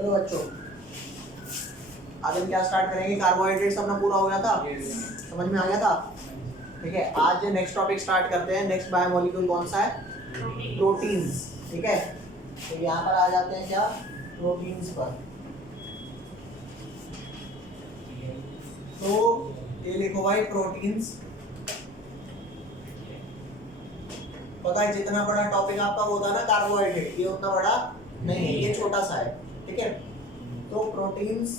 चलो बच्चों आज हम क्या स्टार्ट करेंगे। कार्बोहाइड्रेट्स अपना पूरा हो गया था, समझ में आ गया था। ठीक है, आज नेक्स्ट टॉपिक स्टार्ट करते हैं। नेक्स्ट बायोमोलिक्यूल कौन सा है? प्रोटीन्स। ठीक है, तो यहाँ पर आ जाते हैं क्या, प्रोटीन्स पर। तो ये लिखो भाई प्रोटीन्स। पता है जितना बड़ा टॉपिक आपका वो था ना कार्बोहाइड्रेट, ये उतना बड़ा नहीं है, ये छोटा सा है। ठीक है, तो प्रोटीन्स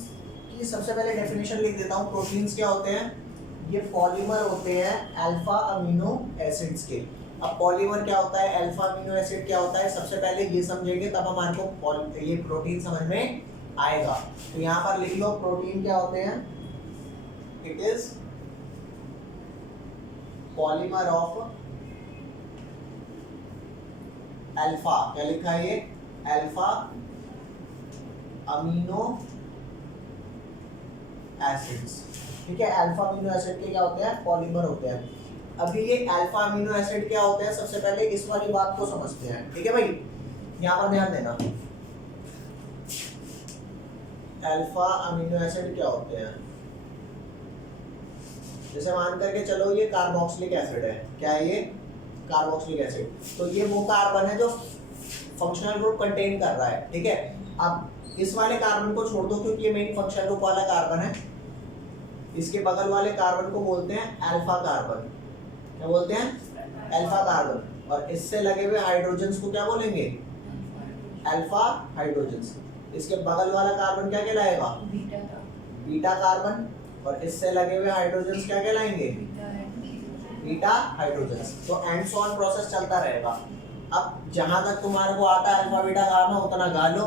की सबसे पहले डेफिनेशन लिख देता हूँ। प्रोटीन्स क्या होते हैं? ये पॉलीमर होते हैं अल्फा अमीनो एसिड्स के। अब पॉलीमर क्या होता है, अल्फा अमीनो एसिड क्या होता है, सबसे पहले ये समझेंगे तब हमारे को ये प्रोटीन समझ में आएगा। तो यहाँ पर लिख लो प्रोटीन क्या होते हैं। It is polymer of alpha, क्या लिखा है ये, अल्फा अमीनो एसिड्स। ठीक है, अल्फा अमीनो एसिड के क्या होते हैं, पॉलीमर होते हैं। अभी ये अल्फा अमीनो एसिड क्या होते हैं, सबसे पहले इस वाली बात को समझते हैं। ठीक है भाई, यहाँ पर ध्यान देना। अल्फा अमीनो एसिड क्या होते हैं, जैसे मान करके चलो ये कार्बोक्सिलिक एसिड है। क्या है ये? Carboxylic acid. तो ये वो कार्बन है जो फंक्शनल ग्रुप कंटेन कर रहा है। ठीक है, अब इस वाले कार्बन को छोड़ दो क्योंकि ये मेन फंक्शनल ग्रुप वाला कार्बन है। इसके बगल वाले कार्बन को बोलते हैं अल्फा कार्बन। क्या बोलते हैं? Alpha carbon. और इससे लगे हुए हाइड्रोजन्स को क्या बोलेंगे? Alpha hydrogens. इसके बगल वाला कार्बन क्या कहलाएगा? Beta carbon. और इससे लगे हुए हाइड्रोजन्स क्या कहलाएंगे? Beta hydrogens. तो एंड सो ऑन प्रोसेस चलता रहेगा। अब जहां तक तुम्हारे को आता है अल्फा बीटा गामा उतना गा लो।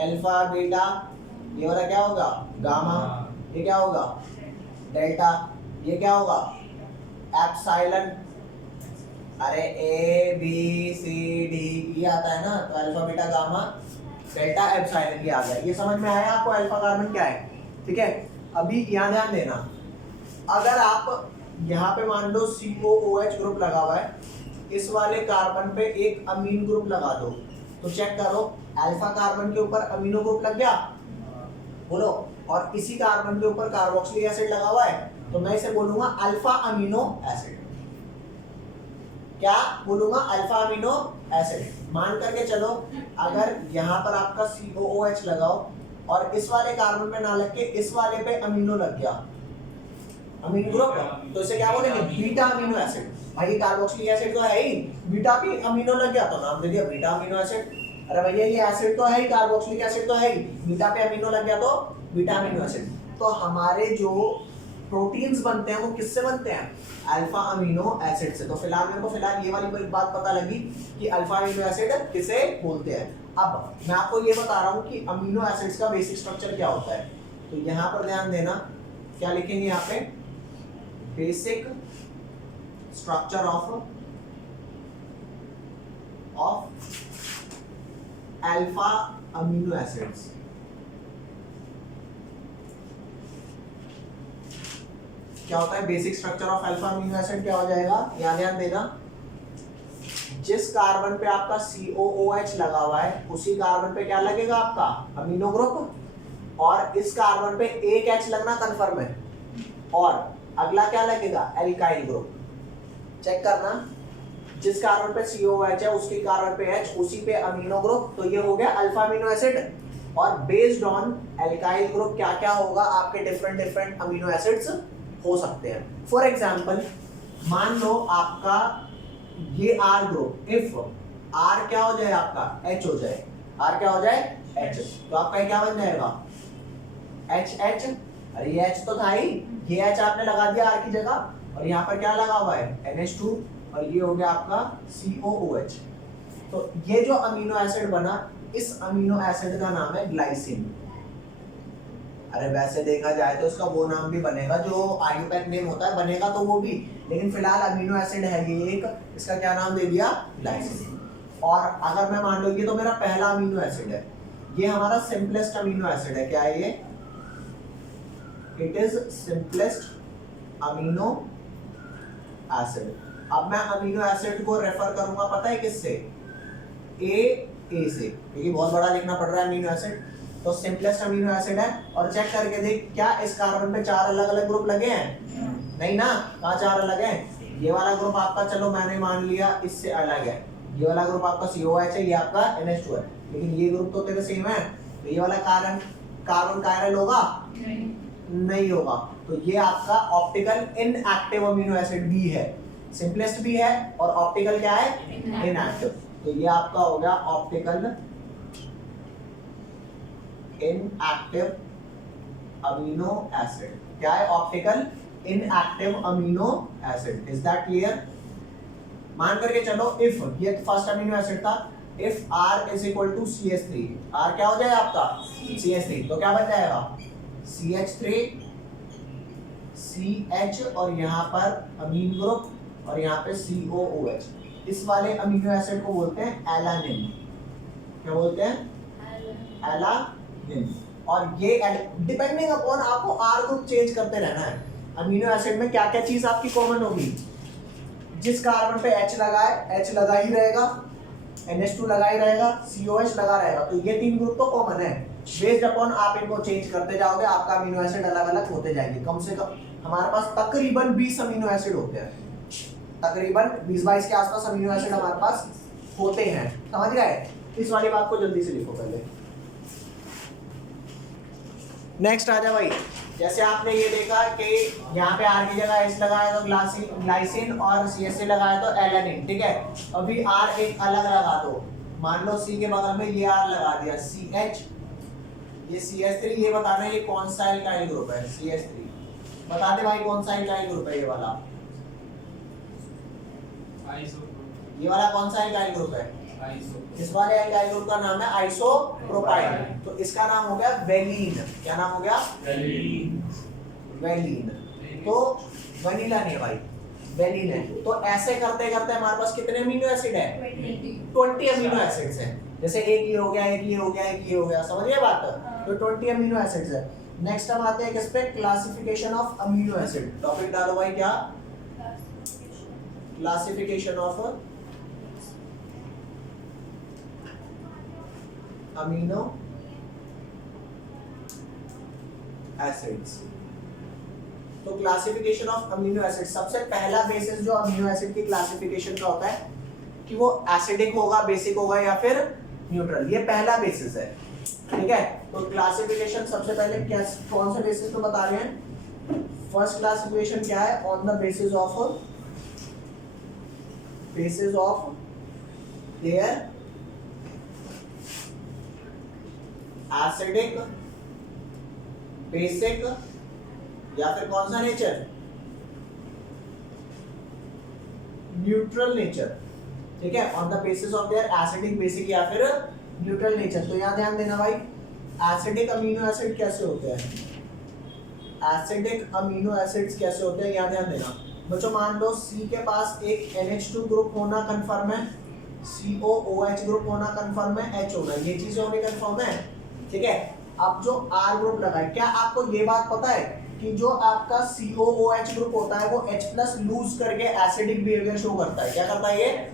अल्फा बीटा, ये वाला क्या होगा? गामा। ये क्या होगा? डेल्टा। ये क्या होगा? एप्सिलॉन। अरे ए बी सी डी ये आता है ना, तो alpha beta gamma delta epsilon ये आ गया। ये समझ में आया आपको अल्फा कार्बन क्या है? ठीक है, अभी यहाँ ध्यान देना। अगर आप यहाँ पे मान लो COOH ग्रुप लगा हुआ है, इस वाले कार्बन पे एक अमीन ग्रुप लगा दो, तो चेक करो अल्फा कार्बन के ऊपर अमीनो ग्रुप लग गया, बोलो। और इसी कार्बन के ऊपर कार्बोक्सिलिक एसिड लगा हुआ है, तो मैं इसे बोलूंगा अल्फा अमीनो एसिड। क्या बोलूंगा? Alpha amino acid. मान करके चलो अगर यहाँ पर आपका COOH लगाओ और इस वाले कार्बन पे ना लग के इस वाले पे अमीनो लग गया, अमीनो ग्रुप, तो इसे क्या बोलेंगे? Beta amino acid. भाई कार्बोक्सिलिक एसिड तो है ही, बीटा भी अमीनो लग गया तो नाम दे दिया बीटा अमीनो एसिड। अरे भैया ये एसिड तो है ही, कार्बोक्सिलिक एसिड तो है ही, बीटा पे अमीनो लग गया तो बीटा अमीनो एसिड। तो हमारे जो प्रोटीन्स बनते हैं वो किससे बनते हैं? अल्फा अमीनो एसिड से। तो फिलहाल मेरे को ये वाली बात पता लगी कि अल्फा अमीनो एसिड किसे बोलते हैं। अब मैं आपको ये बता रहा हूँ कि अमीनो एसिड्स का बेसिक स्ट्रक्चर क्या होता है। तो यहाँ पर ध्यान देना, क्या लिखेंगे यहाँ पे? Basic structure of alpha amino acids. क्या होता है basic structure of alpha amino acid? क्या हो जाएगा, यहाँ ध्यान देना। जिस कार्बन पे आपका COOH लगा हुआ है उसी कार्बन पे क्या लगेगा आपका? Amino group. और इस कार्बन पे एक H लगना कन्फर्म है, और अगला क्या लगेगा? Alkyl group. चेक करना, जिस कार्बन पे COOH है उसके कार्बन पे H, उसी पे अमीनो ग्रुप, तो ये हो गया अल्फा अमीनो एसिड। और बेस्ड ऑन एल्काइल ग्रुप क्या क्या होगा आपके डिफरेंट अमीनो एसिड्स हो सकते हैं। फॉर एग्जांपल मान लो आपका ये R ग्रुप, इफ R क्या हो जाए आपका? H हो जाए। R क्या हो जाए? H। तो आपका क्या बन जाएगा? HH। अरे ये H तो था ही, ये H आपने लगा दिया R की जगह, और यहाँ पर क्या लगा हुआ है? NH2, और ये हो गया आपका COOH। तो ये जो अमीनो एसिड बना, इस अमीनो एसिड का नाम है ग्लाइसिन। अरे वैसे देखा जाए तो इसका वो नाम भी बनेगा जो IUPAC नेम होता है, बनेगा तो वो भी, लेकिन फिलहाल अमीनो एसिड है ये एक, इसका क्या नाम दे दिया? ग्लाइसिन। और अगर मैं मान लो ये तो मेरा पहला अमीनो एसिड है, ये हमारा सिंपलेस्ट अमीनो एसिड है। क्या है ये? It is simplest amino acid. अब मैं अमीनो एसिड को रेफर करूंगा पता है किससे? A ए से, क्योंकि बहुत बड़ा लिखना पड़ रहा है अमीनो एसिड। तो सिंपलेस्ट अमीनो एसिड है। और चेक करके देख क्या इस कार्बन पे 4 अलग अलग ग्रुप लगे हैं? नहीं ना, कहाँ 4 अलग हैं? ये वाला ग्रुप आपका, चलो मैंने मान लिया इससे अलग है, ये वाला ग्रुप आपका COH है, ये आपका NH2 है, लेकिन ये ग्रुप तो तेरे सेम है। तो ये वाला कार्बन कायरल होगा? नहीं होगा। तो ये आपका ऑप्टिकल इनएक्टिव अमीनो एसिड भी है, सिंपलेस्ट भी है और ऑप्टिकल क्या है? इनएक्टिव। तो ये आपका हो गया ऑप्टिकल इनएक्टिव अमीनो एसिड। क्या है? Optical inactive amino acid. Is that clear? मान करके चलो इफ ये फर्स्ट अमीनो एसिड था, if R is equal to CH3, R क्या हो जाएगा आपका? CH3। तो क्या बन जाएगा? CH3 CH और यहाँ पर अमीन ग्रुप और यहाँ पे COOH। इस वाले अमीनो एसिड को बोलते हैं एलानिन। क्या बोलते हैं? एलानिन। और ये डिपेंडिंग अपॉन आपको R ग्रुप चेंज करते रहना है। अमीनो एसिड में क्या क्या चीज आपकी कॉमन होगी? जिस कार्बन पे H लगा है, H लगा ही रहेगा, NH2 लगा ही रहेगा, COH लगा रहेगा। तो ये 3 ग्रुप तो कॉमन है। बेस्ड अपॉन आप इनको चेंज करते जाओगे, आपका अमीनो एसिड अलग अलग होते जाएंगे। कम से कम हमारे पास तकरीबन 20 अमीनो एसिड होते हैं, तकरीबन 20-22 के आसपास अमीनो एसिड हमारे पास होते हैं। समझ गए? इस वाली बात को जल्दी से लिखो पहले। नेक्स्ट आ जा भाई। जैसे आपने ये देखा कि यहाँ पे R की जगह H लगाया तो ग्लाइसिन और CH3 लगाया तो एलानिन, ठीक है। अभी R एक अलग लगा दो, मान लो C के बगल में ये R लगा दिया, CH, ये CH3, ये बताना ये कौन सा एल्काइल ग्रुप है? CH3। बता दे भाई कौन सा एल्काइल ग्रुप है ये वाला? ये वाला कौन सा एल्काइल ग्रुप है? इस वाले एल्काइल ग्रुप का नाम है आइसोप्रोपाइल। तो इसका नाम हो गया वेलीन। क्या नाम हो गया? वेलीन। तो वनीला नहीं भाई, वेलीन है। तो ऐसे करते करते हमारे पास कितने अमीनो एसिड है? 20 अमीनो एसिड्स हैं। जैसे एक ये हो गया, एक ये हो गया, एक ये हो गया, समझ गए बात? तो 20 अमीनो एसिड्स है। नेक्स्ट हम आते हैं किस पे? Classification of amino acid. Topic डालो भाई, क्या? Classification of amino acids. तो क्लासिफिकेशन ऑफ अमीनो एसिड, सबसे पहला बेसिस जो अमीनो एसिड की क्लासिफिकेशन का होता है कि वो एसिडिक होगा, बेसिक होगा या फिर न्यूट्रल। ये पहला बेसिस है, ठीक है। तो क्लासिफिकेशन सबसे पहले क्या, कौन से बेसिस पे बता रहे हैं? फर्स्ट क्लासिफिकेशन क्या है? On the basis of their acidic, basic या फिर कौन सा नेचर? न्यूट्रल नेचर, ठीक है। On the basis of their acidic, basic या फिर न्यूट्रल नेचर। तो यहाँ ध्यान देना भाई, एसिडिक अमीनो एसिड कैसे होते हैं? एसिडिक अमीनो एसिड्स कैसे होते हैं, यहाँ ध्यान देना बच्चों। मान लो C के पास एक NH2 ग्रुप होना कंफर्म है, COOH ग्रुप होना कंफर्म है, H होना, ये चीजें होनी कंफर्म है, ठीक है। अब जो R ग्रुप लगा है, क्या आपको ये बात पता है कि जो आपका COOH ग्रुप होता है वो H+ लूज करके एसिडिक बिहेवियर शो करता है? क्या करता है ये?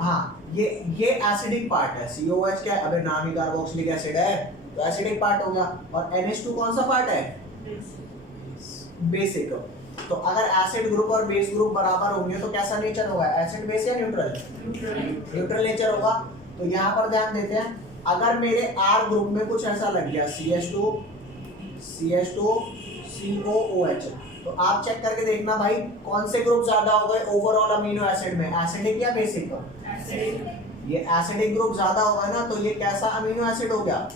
हाँ, ये एसिडिक पार्ट है। COOH क्या है? अबे नाम ही कार्बोक्सिलिक एसिड है, तो एसिडिक पार्ट हो गया। और NH2 कौन सा पार्ट है? बेसिक। तो अगर एसिड ग्रुप और बेस ग्रुप बराबर होंगे तो कैसा नेचर होगा? एसिड बेस या न्यूट्रल? न्यूट्रल नेचर होगा। तो यहाँ पर ध्यान देते हैं, अगर मेरे R ग्रुप में कुछ ऐसा लग गया, CH2 COOH, तो आप चेक करके देखना भाई कौन से ग्रुप ज्यादा हो गए ओवरऑल अमीनो एसिड में, एसिडिक या बेसिक? ये एसिडिक ग्रुप ज्यादा होगा ना, तो ये कैसा अमीनो एसिड हो गया?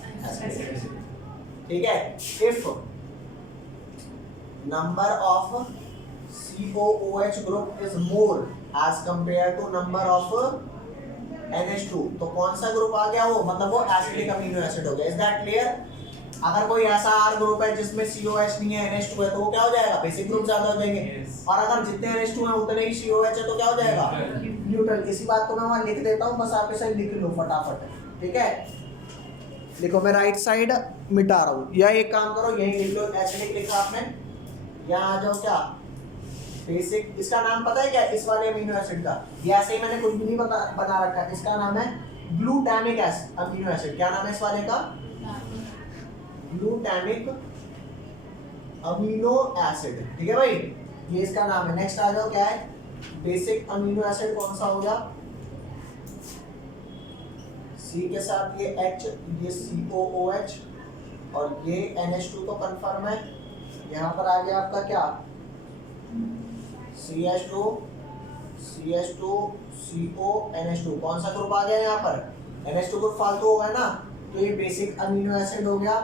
ठीक है। If number of COOH group is more as compare to number of NH2, तो कौन सा ग्रुप आ गया? वो मतलब वो एसिडिक अमीनो एसिड हो गया। Is that clear? अगर कोई ऐसा R ग्रुप है जिसमें COH नहीं है, NH2 है, तो वो क्या हो जाएगा? बेसिक ग्रुप ज्यादा हो जाएंगे। और अगर जितने NH2 है उतने ही COH है, तो क्या हो जाएगा? न्यूट्रल। इसी बात को मैं वहां लिख देता हूँ, बस आप इसे लिख लो फटाफट, ठीक है। देखो मैं राइट साइड मिटा रहा हूँ, या एक काम करो यही लिख लो, एसिडिक लिखा आपने, यहाँ आ जाओ, क्या बेसिक। इसका नाम पता है क्या इस वाले अमीनो एसिड का? ये ऐसे ही मैंने कुछ भी नहीं बना रखा है, इसका नाम है ग्लूटामिक एसिड अमीनो एसिड, क्या नाम है इस वाले का? ग्लूटामिक अमीनो एसिड, ठीक है भाई, ये इसका नाम है। नेक्स्ट आ जाओ, क्या है? बेसिक अमीनो एसिड कौन सा हो गया? सी के साथ ये H, ये COOH और ये NH2 तो कंफर्म है। यहाँ पर आ गया आपका क्या? CH2 CO NH2, कौन सा ग्रुप आ गया यहाँ पर? NH2 ग्रुप फालतू हो गया ना, तो ये बेसिक अमीनो एसिड हो गया।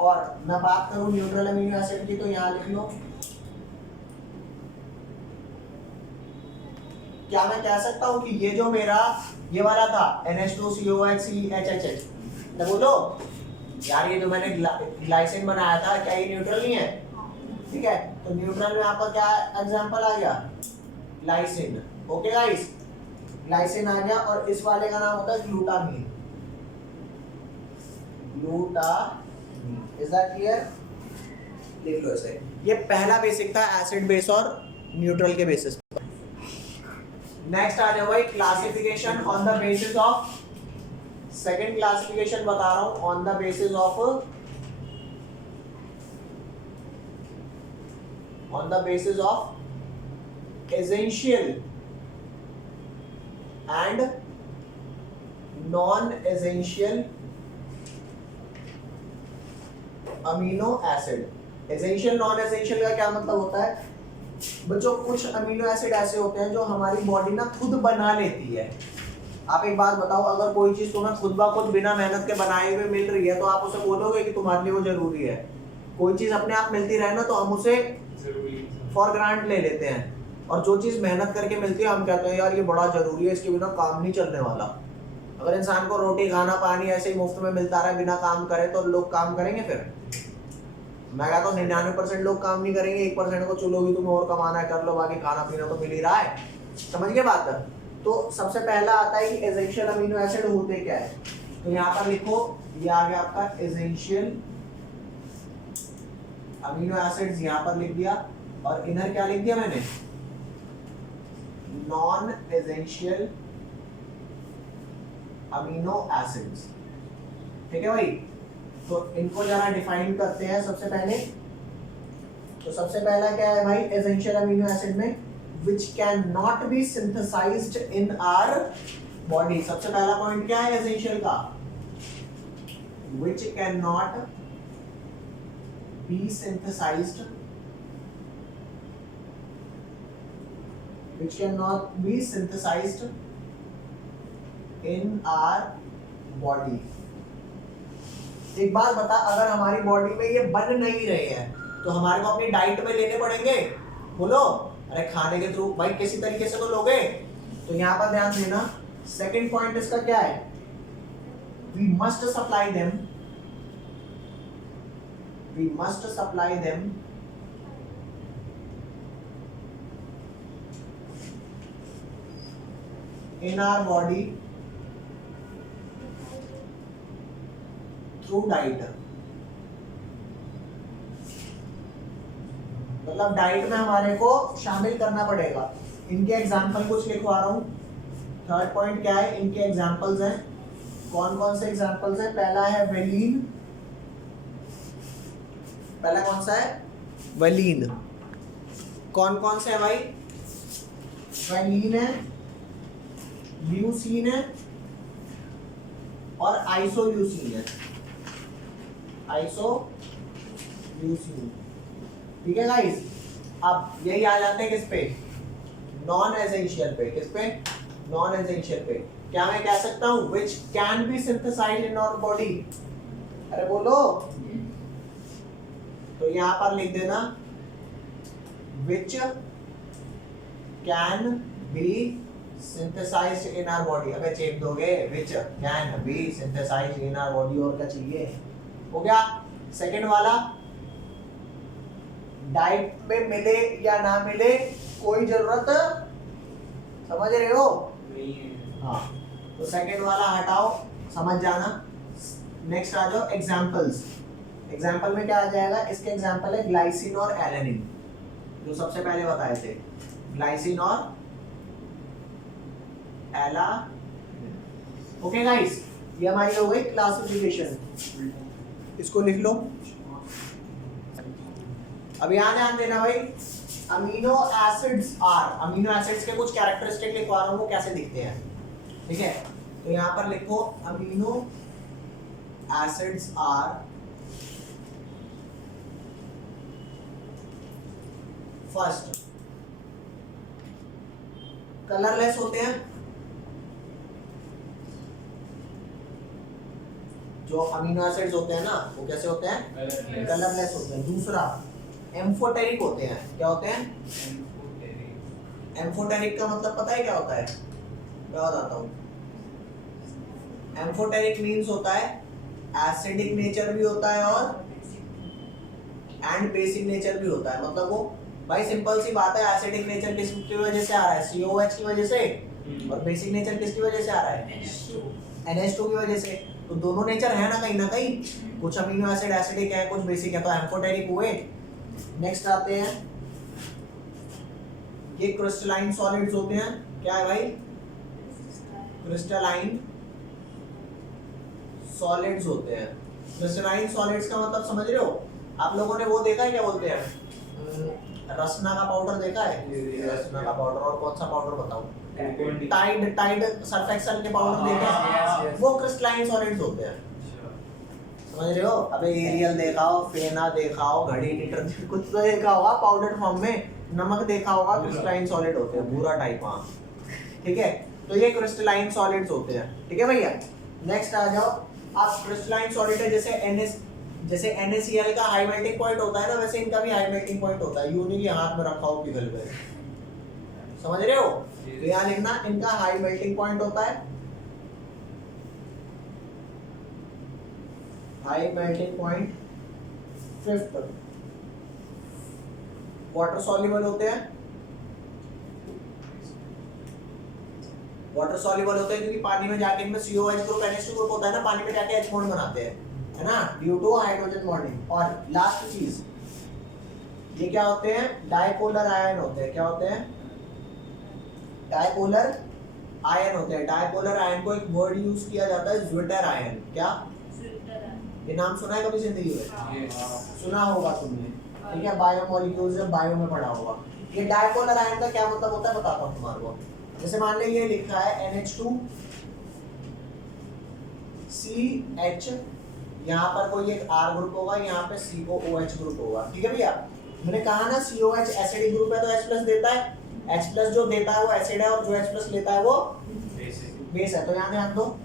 और मैं बात करूँ न्यूट्रल अमीनो एसिड की, तो यहाँ लिख लो। क्या मैं कह सकता हूँ कि ये जो मेरा ये वाला था NH2 COH CHHH, तो बोलो यार ये जो मैंने ग्लाइसिन बनाया था, क्या ये न्यूट्रल नहीं है? ठीक है, तो न्यूट्रल में आपका क्या एग्जांपल आ गया? ग्लाइसिन। ओके गाइस, ग्लाइसिन आ गया। और इस वाले का नाम होता है glutamine. Glutamine, is that clear? लिख लो इसे। ये पहला बेसिक था एसिड बेस और न्यूट्रल के बेसिस पर। नेक्स्ट आ जाओ भाई, classification on the basis of, second classification बता रहा हूं, on the basis of, on the basis of essential and non-essential amino acid. Essential non essential का क्या मतलब होता है बच्चों? कुछ अमीनो एसिड ऐसे होते हैं जो हमारी बॉडी ना खुद बना लेती है। आप एक बात बताओ, अगर कोई चीज तुम्हें खुद ब खुद बिना मेहनत के बनाए हुए मिल रही है तो आप उसे बोलोगे कि तुम्हारे लिए वो जरूरी है? कोई चीज अपने आप मिलती रहे ना तो हम उसे फॉर ग्रांट ले लेते हैं, और जो चीज मेहनत करके मिलती है हम कहते हैं यार ये बड़ा जरूरी है, इसके बिना काम नहीं चलने वाला। अगर इंसान को रोटी खाना पानी ऐसे ही मुफ्त में मिलता रहे बिना काम करे तो लोग काम करेंगे? फिर मैं कहता हूँ 99% लोग काम नहीं करेंगे, 1% को चुलोगी तुम्हें और कमाना है कर लो, बाकी खाना पीना तो मिल ही रहा है। समझ गए बात? तो सबसे पहला आता है कि एसेंशियल अमीनो एसिड होते क्या है। तो यहाँ पर लिखो, ये आ गया आपका एसेंशियल अमीनो एसिड्स, यहाँ पर लिख दिया। और इधर क्या लिख दिया मैंने? Non essential amino acids. ठीक है भाई, तो इनको जरा डिफाइन करते हैं सबसे पहले। तो सबसे पहला क्या है भाई एसेंशियल अमीनो एसिड में? which can not be synthesized in our body। सबसे पहला पॉइंट क्या है एसेंशियल का? which cannot be synthesized, which cannot be synthesized in our body। एक बात बता, अगर हमारी बॉडी में ये बन नहीं रहे हैं तो हमारे को अपनी डाइट में लेने पड़ेंगे? बोलो। अरे खाने के थ्रू भाई किसी तरीके से तो लोगे। तो यहाँ पर ध्यान देना, सेकंड पॉइंट इसका क्या है? We must supply them, we must supply them in our body through diet। मतलब डाइट में हमारे को शामिल करना पड़ेगा। इनके एग्जाम्पल कुछ लिखवा रहा हूँ। थर्ड पॉइंट क्या है? इनके एग्जाम्पल्स हैं। कौन कौन से एग्जाम्पल्स हैं? पहला है वेलिन। पहला कौन सा है? वेलिन। कौन कौन से है भाई? वेलिन है, ल्यूसीन है और आइसोल्यूसीन है। आइसोल्यूसीन, ठीक है गाइस। अब यही आ जाते हैं किस पे? नॉन एसेंशियल पे। किस पे? नॉन एसेंशियल पे। क्या मैं कह सकता हूं which can be synthesized in our body? अरे बोलो। तो यहां पर लिख देना which can be synthesized in our body। अबे चेप दोगे, which can be synthesized in our body, और क्या चाहिए? हो गया। सेकंड वाला, डाइट में मिले या ना मिले कोई जरूरत समझ रहे हो? नहीं है। हाँ, तो सेकंड वाला हटाओ, समझ जाना। नेक्स्ट आ जाओ एग्जांपल्स। एग्जांपल में क्या आ जाएगा? इसके एग्जांपल है ग्लाइसिन और एलेनिन, जो सबसे पहले बताए थे। ग्लाइसिन और एलानिन। ओके गाइस, ये हमारी हो गई क्लासिफिकेशन, इसको लिख लो। अब यहाँ ध्यान देना भाई, amino acids are, amino acids के कुछ कैरेक्टरिस्टिक लिखवा रहा हूँ, वो कैसे दिखते हैं, ठीक है। तो यहाँ पर लिखो amino acids are first colourless होते हैं, जो अमीनो एसिड्स होते हैं ना वो कैसे होते हैं, कलरलेस होते हैं। दूसरा एम्फोटेरिक होते हैं, क्या होते हैं, एम्फोटेरिक का मतलब पता है क्या होता है, मैं बताता हूँ। एम्फोटेरिक मीन्स होता है एसिडिक नेचर भी होता है और एंड बेसिक नेचर भी होता है। मतलब वो भाई सिंपल सी बात है, एसिडिक नेचर किसकी वजह से आ रहा है, COH की वजह से, और बेसिक नेचर किसकी वजह से आ रहा है, NH2 की वजह से। तो दोनों नेचर है ना कहीं, कुछ अमीनो एसिड एसिडिक है, कुछ बेसिक है, तो एम्फोटेरिक हुए। नेक्स्ट आते हैं, ये क्रिस्टलाइन सॉलिड्स होते हैं, क्या है भाई, क्रिस्टलाइन सॉलिड्स होते हैं। क्रिस्टलाइन सॉलिड्स का मतलब समझ रहे हो आप लोगों ने, वो देखा है क्या बोलते हैं, रसना का पाउडर देखा है, रसना का पाउडर, और कौन सा पाउडर बताओ, टाइड सर्फ एक्सेल के पाउडर देखा है, वो क्रिस्टलाइन सॉलिड्स होते हैं, समझ रहे हो। अबे एरियल देखा हो, फेना देखा हो, घड़ी लीटर कुछ तो देखा होगा पाउडर फॉर्म में, नमक देखा होगा, क्रिस्टलाइन सॉलिड होते हैं, भूरा टाइप, हाँ ठीक है। तो ये क्रिस्टलाइन सॉलिड्स होते हैं, ठीक है भैया। नेक्स्ट आ जाओ आप, क्रिस्टलाइन सॉलिड है जैसे NaCl का हाई मेल्टिंग पॉइंट होता है ना, वैसे इनका भी हाई मेल्टिंग पॉइंट होता है, यूं नहीं कि हाथ में रखा हो पिघल गए, समझ रहे हो। तो यहाँ लिखना इनका हाई मेल्टिंग पॉइंट होता है, high melting point. Fifth, water soluble होते हैं, वाटर सॉल्युबल होते हैं क्योंकि पानी में जाके इनमें COH ग्रुप NH2 ग्रुप होता है ना, पानी में जाके H बॉन्ड बनाते हैं, है ना, ड्यू टू हाइड्रोजन बॉन्डिंग। और लास्ट चीज, ये क्या होते हैं, डाइपोलर आयन होते हैं, क्या होते हैं, डाइपोलर आयन होते हैं। डाइपोलर आयन को एक वर्ड यूज किया जाता है, ज्विटर आयन, क्या, ये नाम सुना है कभी जिंदगी में, सुना होगा तुमने, ठीक है, बायोमोलिक्यूल्स में बायो में पढ़ा होगा। ये डाइपोलर आयन का क्या मतलब होता है बताता हूँ तुम्हारे को। जैसे मान लो ये लिखा है NH2 CH, यहाँ पर कोई एक R ग्रुप होगा, यहाँ पे COOH ग्रुप होगा, ठीक है भैया। मैंने कहा ना COH एसिडिक ग्रुप है तो H+ देता है, H+ जो देता है वो एसिड है और जो H+ लेता है वो बेस है। तो यहाँ ध्यान दो,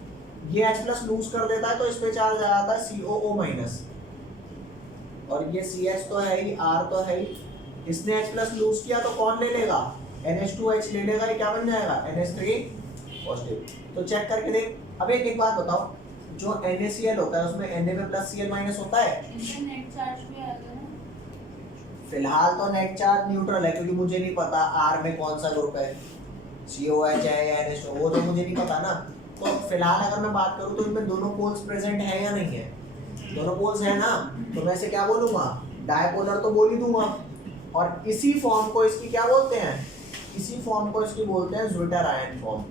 ये H+ लूज कर देता है तो इस पे चार्ज आ जाता है COO-, और ये CH तो है ही, R तो है ही, इसने H+ लूज किया तो कौन ले लेगा, NH2H ले लेगा, ये क्या बन जाएगा, NH3 पॉजिटिव। तो चेक करके देख। अब एक बात बताओ, जो NaCl होता है उसमें Na में +Cl- होता है, नेट चार्ज भी आएगा ना, फिलहाल तो नेट चार्ज न्यूट्रल है क्योंकि मुझे नहीं पता R में कौन सा ग्रुप है, COH है या NH2, वो तो मुझे नहीं पता ना। तो फिलहाल अगर मैं बात करूँ तो इनमें दोनों पोल्स प्रेजेंट है या नहीं है, दोनों पोल्स है ना, तो मैं इसे क्या बोलूँगा, डायपोलर तो बोल ही दूंगा। और इसी फॉर्म को इसकी क्या बोलते हैं, इसी फॉर्म को इसकी बोलते हैं zwitter ion form,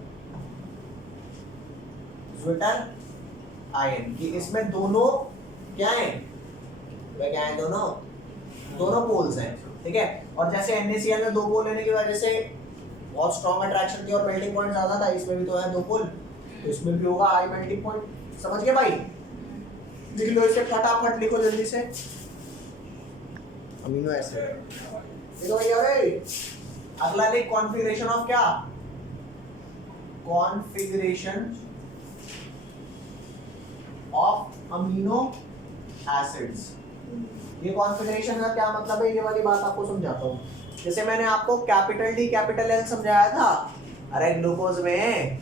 zwitter ion, कि इसमें दोनों क्या है, वे क्या है, दोनों पोल्स हैं, ठीक है। और जैसे NaCl में 2 पोल लेने की वजह से बहुत स्ट्रॉन्ग अट्रैक्शन थी और मेल्टिंग पॉइंट ज्यादा था, इसमें भी तो है 2 पोल, तो इसमें भी होगा हाई मेल्टिंग पॉइंट। समझ गए भाई, लिख लो इसे, फटाफट लिखो जल्दी से, अमीनो एसिड देखो भैया। अगला लिख कॉन्फ़िगरेशन ऑफ क्या, कॉन्फ़िगरेशन ऑफ अमीनो एसिड्स। ये कॉन्फ़िगरेशन का क्या मतलब है, ये वाली बात आपको समझाता हूँ। जैसे मैंने आपको कैपिटल D कैपिटल L समझाया था, अरे ग्लूकोज में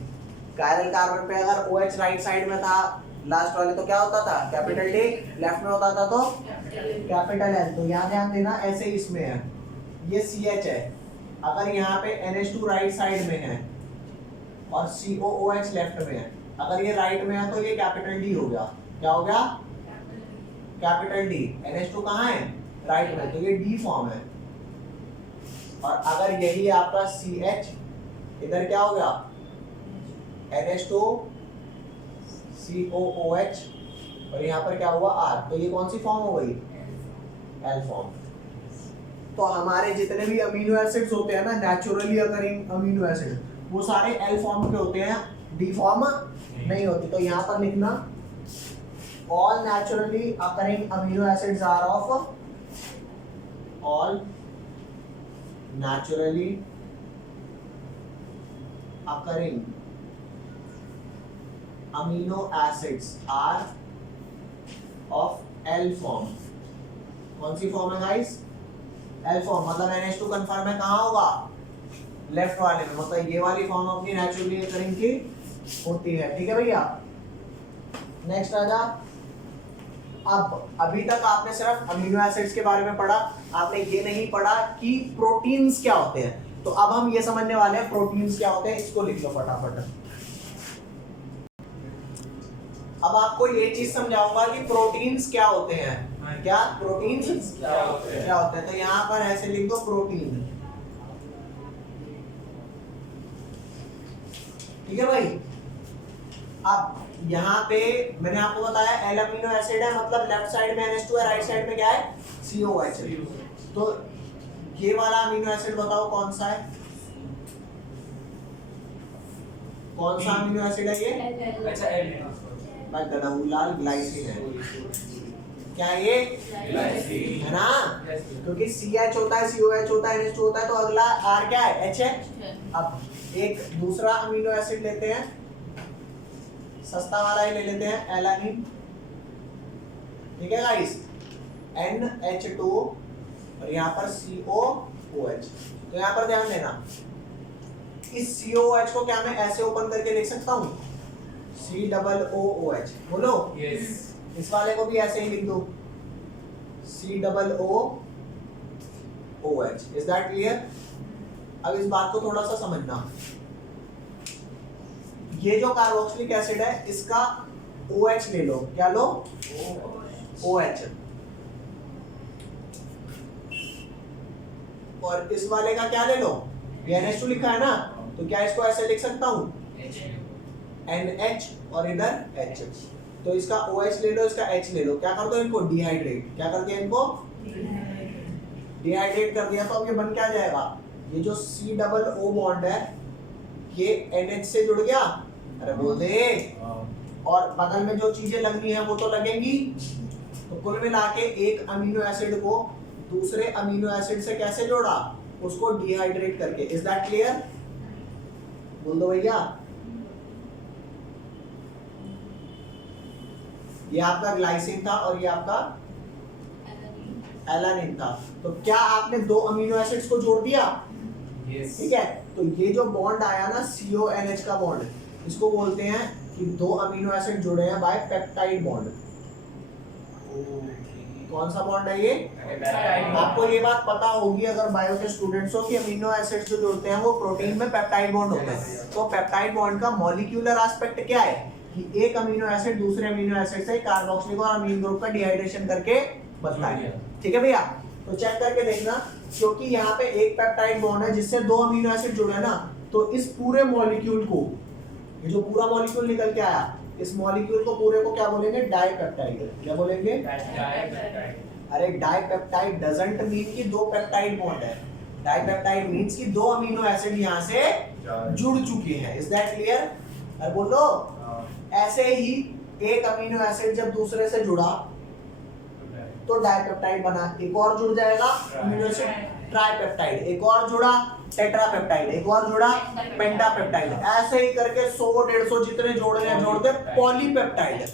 कायरल कार्बन पे अगर OH राइट साइड में था लास्ट वाले तो क्या होता था, कैपिटल D, लेफ्ट में होता था तो कैपिटल L। तो यहाँ ध्यान देना, ऐसे ही इसमें है, ये CH है, अगर यहाँ पे NH2 राइट साइड में है और COOH लेफ्ट में है, अगर ये राइट में है तो ये कैपिटल D हो गया, क्या हो गया, कैपिटल D। NH2 कहाँ है, राइट में, तो ये D फॉर्म है। और अगर यही आपका CH, इधर क्या हो गया, NH2 COOH और यहाँ पर क्या हुआ R, तो ये कौन सी फॉर्म हो गई? L form. तो हमारे जितने भी अमीनो एसिड्स होते हैं ना, नेचुरली अकरिंग अमीनो एसिड, वो सारे L फॉर्म के होते हैं, D फॉर्म नहीं होती। तो यहाँ पर लिखना all naturally occurring amino acids are of all naturally occurring amino acids are of L form। कौन सी फॉर्म है गाइस? L form. मतलब NH2 कंफर्म है कहाँ होगा? लेफ्ट वाले में, मतलब ये वाली फॉर्म अपनी नेचुरली अकरिंग की होती है। ठीक है भैया, नेक्स्ट आ जा। अब अभी तक आपने सिर्फ अमीनो एसिड्स के बारे में पढ़ा, आपने ये नहीं पढ़ा कि प्रोटीन्स क्या होते हैं। तो अब हम ये समझने वाले हैं प्रोटीन्स क्या होते हैं। इसको लिख लो फटाफट। अब आपको ये चीज समझाऊंगा कि प्रोटीन्स क्या होते हैं। क्या प्रोटीन्स क्या होते हैं? तो यहाँ पर ऐसे लिख दो प्रोटीन। ठीक है भाई। अब यहाँ पे मैंने आपको बताया L अमीनो एसिड है, मतलब लेफ्ट साइड में NH2 है, राइट साइड में क्या है? COH। तो ये वाला अमीनो एसिड बताओ कौन सा है? कौन सा अमीनो एसिड है ये? अच्छा मैं गदाउलाल ग्लाइसिन है। क्या ये ग्लाइसिन है ना? क्योंकि CH होता है, COH होता है, NH2 होता है, तो अगला R क्या है? H है। अब एक दूसरा अमीनो एसिड लेते हैं, सस्ता वाला ही ले लेते हैं, एलानिन। ठीक है गाइस, NH2 और यहाँ पर COOH। तो यहाँ पर ध्यान देना, इस COOH को क्या मैं ऐसे ओपन करके लिख सकता हूँ? COOH। बोलो यस। इस वाले को भी ऐसे ही लिख दो, COOH। Is that clear? अब इस बात को थोड़ा सा समझना, ये जो कार्बोक्सिलिक एसिड है इसका OH ले लो। क्या लो? OH। और इस वाले का क्या ले लो? ये NH2 लिखा है ना, तो क्या इसको ऐसे लिख सकता हूँ? NH और इधर H। तो इसका OH ले लो, इसका H ले लो। क्या कर दो इनको? डिहाइड्रेट। क्या कर दिया इनको? डिहाइड्रेट कर दिया। तो अब ये बन क्या जाएगा? ये जो COO बॉन्ड है ये NH से जुड़ गया। अरे बोल दे। और बगल में जो चीजें लगनी है वो तो लगेंगी। तो कुल मिला के एक अमीनो एसिड को दूसरे अमीनो एसिड से कैसे जोड़ा? उसको डिहाइड्रेट करके। Is that clear? बोल दो भैया। ये आपका ग्लाइसिन था और ये आपका एलानिन था। तो क्या आपने दो अमीनो एसिड्स को जोड़ दिया? यस। ठीक है। तो ये जो बॉन्ड आया ना CONH का बॉन्ड, इसको बोलते हैं कि दो अमीनो एसिड जुड़े हैं बाय पेप्टाइड बॉन्ड। कौन सा बॉन्ड है ये? आपको ये बात पता होगी अगर बायो के स्टूडेंट्स हो कि अमीनो एसिड्स जो जुड़ते हैं वो प्रोटीन में पेप्टाइड बॉन्ड होते हैं। तो पेप्टाइड बॉन्ड का मॉलिक्यूलर एस्पेक्ट क्या है कि एक अमीनो एसिड दूसरे अमीनो एसिड से कार्बोक्सिलिक और अमीन ग्रुप का डिहाइड्रेशन करके बनता है। ठीक है भैया। तो चेक करके देखना, क्योंकि यहाँ पे एक पेप्टाइड बॉन्ड है जिससे दो अमीनो एसिड जुड़े हैं ना, तो इस पूरे मॉलिक्यूल को, ये जो पूरा मॉलिक्यूल निकल के आया, इस मॉलिक्यूल को पूरे को क्या बोलेंगे? डाइपेप्टाइड। क्या बोलेंगे? अरे डाइपेप्टाइड डजंट मीन कि दो पेप्टाइड बॉन्ड है। डाइपेप्टाइड मींस कि दो अमीनो एसिड यहाँ से जुड़ चुके हैं। Is that clear? अरे बोलो। ऐसे ही एक अमीनो एसिड जब दूसरे से जुड़ा तो डाइपेप्टाइड बना, एक और जुड़ जाएगा अमीनो एसिड ट्राइपेप्टाइड, एक और जुड़ा टेट्रापेप्टाइड, एक और जुड़ा पेंटापेप्टाइड। ऐसे ही करके 100-150 जितने जोड़ने हैं जोड़ दे पॉलीपेप्टाइड।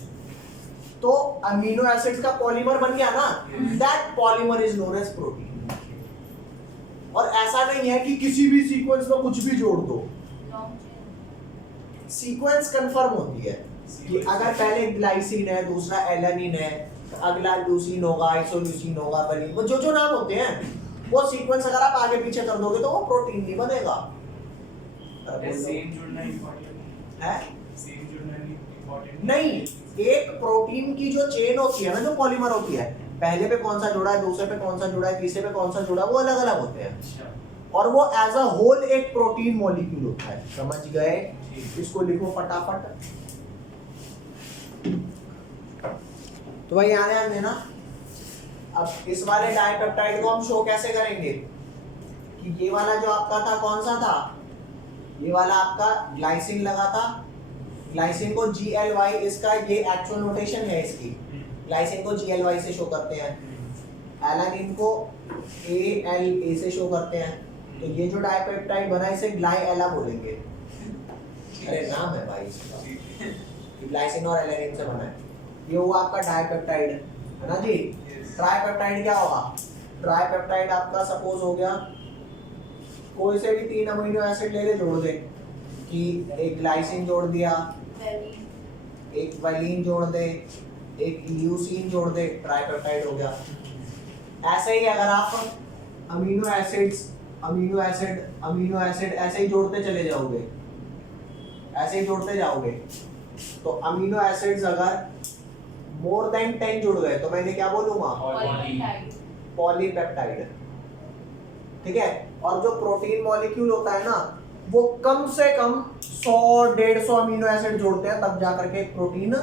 तो अमीनो एसिड्स का पॉलीमर बन गया ना, that polymer is known as protein. और ऐसा नहीं है कि किसी भी सीक्वेंस में कुछ भी जोड़ दो, सीक्वेंस कंफर्म होती है कि अगर पहले ग्लाइसिन है, दूसरा एलानिन है, तो अगला ल्यूसीन होगा, आइसोल्यूसीन होगा, वलीन, वो जो नाम होते हैं वो सीक्वेंस अगर आप आगे पीछे कर दोगे तो वो प्रोटीन नहीं बनेगा। सेम जुड़ना इंपॉर्टेंट है? सेम जुड़ना इंपॉर्टेंट नहीं, एक प्रोटीन की जो चेन होती है ना, जो पॉलीमर होती है, पहले पे कौन सा जुड़ा है, दूसरे पे कौन सा जुड़ा है, तीसरे पे कौन सा जुड़ा है, वो अलग अलग होते हैं। अच्छा। और वो एज अ होल एक प्रोटीन मॉलिक्यूल होता है। समझ गए? इसको लिखो फटाफट। तो भाई यहाँ ध्यान देना। अब इस वाले डाइपेप्टाइड को हम शो कैसे करेंगे कि ये वाला जो आपका था कौन सा था, ये वाला आपका ग्लाइसिन लगा था, ग्लाइसिन को GLY, इसका ये एक्चुअल नोटेशन है इसकी, ग्लाइसिन को GLY से शो करते हैं, एलानिन को ALA से शो करते हैं। तो ये जो डाइपेप्टाइड बना इसे ग्लाइएला बोलेंगे। अरे नाम है भाई इसका, ग्लाइसिन और एलानिन से बना है। ये हुआ आपका डाइपेप्टाइड है ना जी। ट्राइपेप्टाइड क्या होगा? ट्राइपेप्टाइड आपका सपोज हो गया कोई से भी 3 अमीनो एसिड ले ले, जोड़ दे कि एक ग्लाइसिन जोड़ दिया, एक वालिन जोड़ दे, एक ल्यूसीन जोड़ दे, ट्राइपेप्टाइड हो गया। ऐसे ही अगर आप अमीनो एसिड ऐसे ही जोड़ते चले जाओगे, ऐसे ही जोड़ते जाओगे, तो अमीनो एसिड्स अगर मोर देन 10 जुड़ गए तो मैंने क्या बोलूंगा? पॉलीपेप्टाइड। ठीक है। और जो प्रोटीन मॉलिक्यूल होता है ना, वो कम से कम 100-150 अमीनो एसिड जोड़ते हैं तब जाकर के प्रोटीन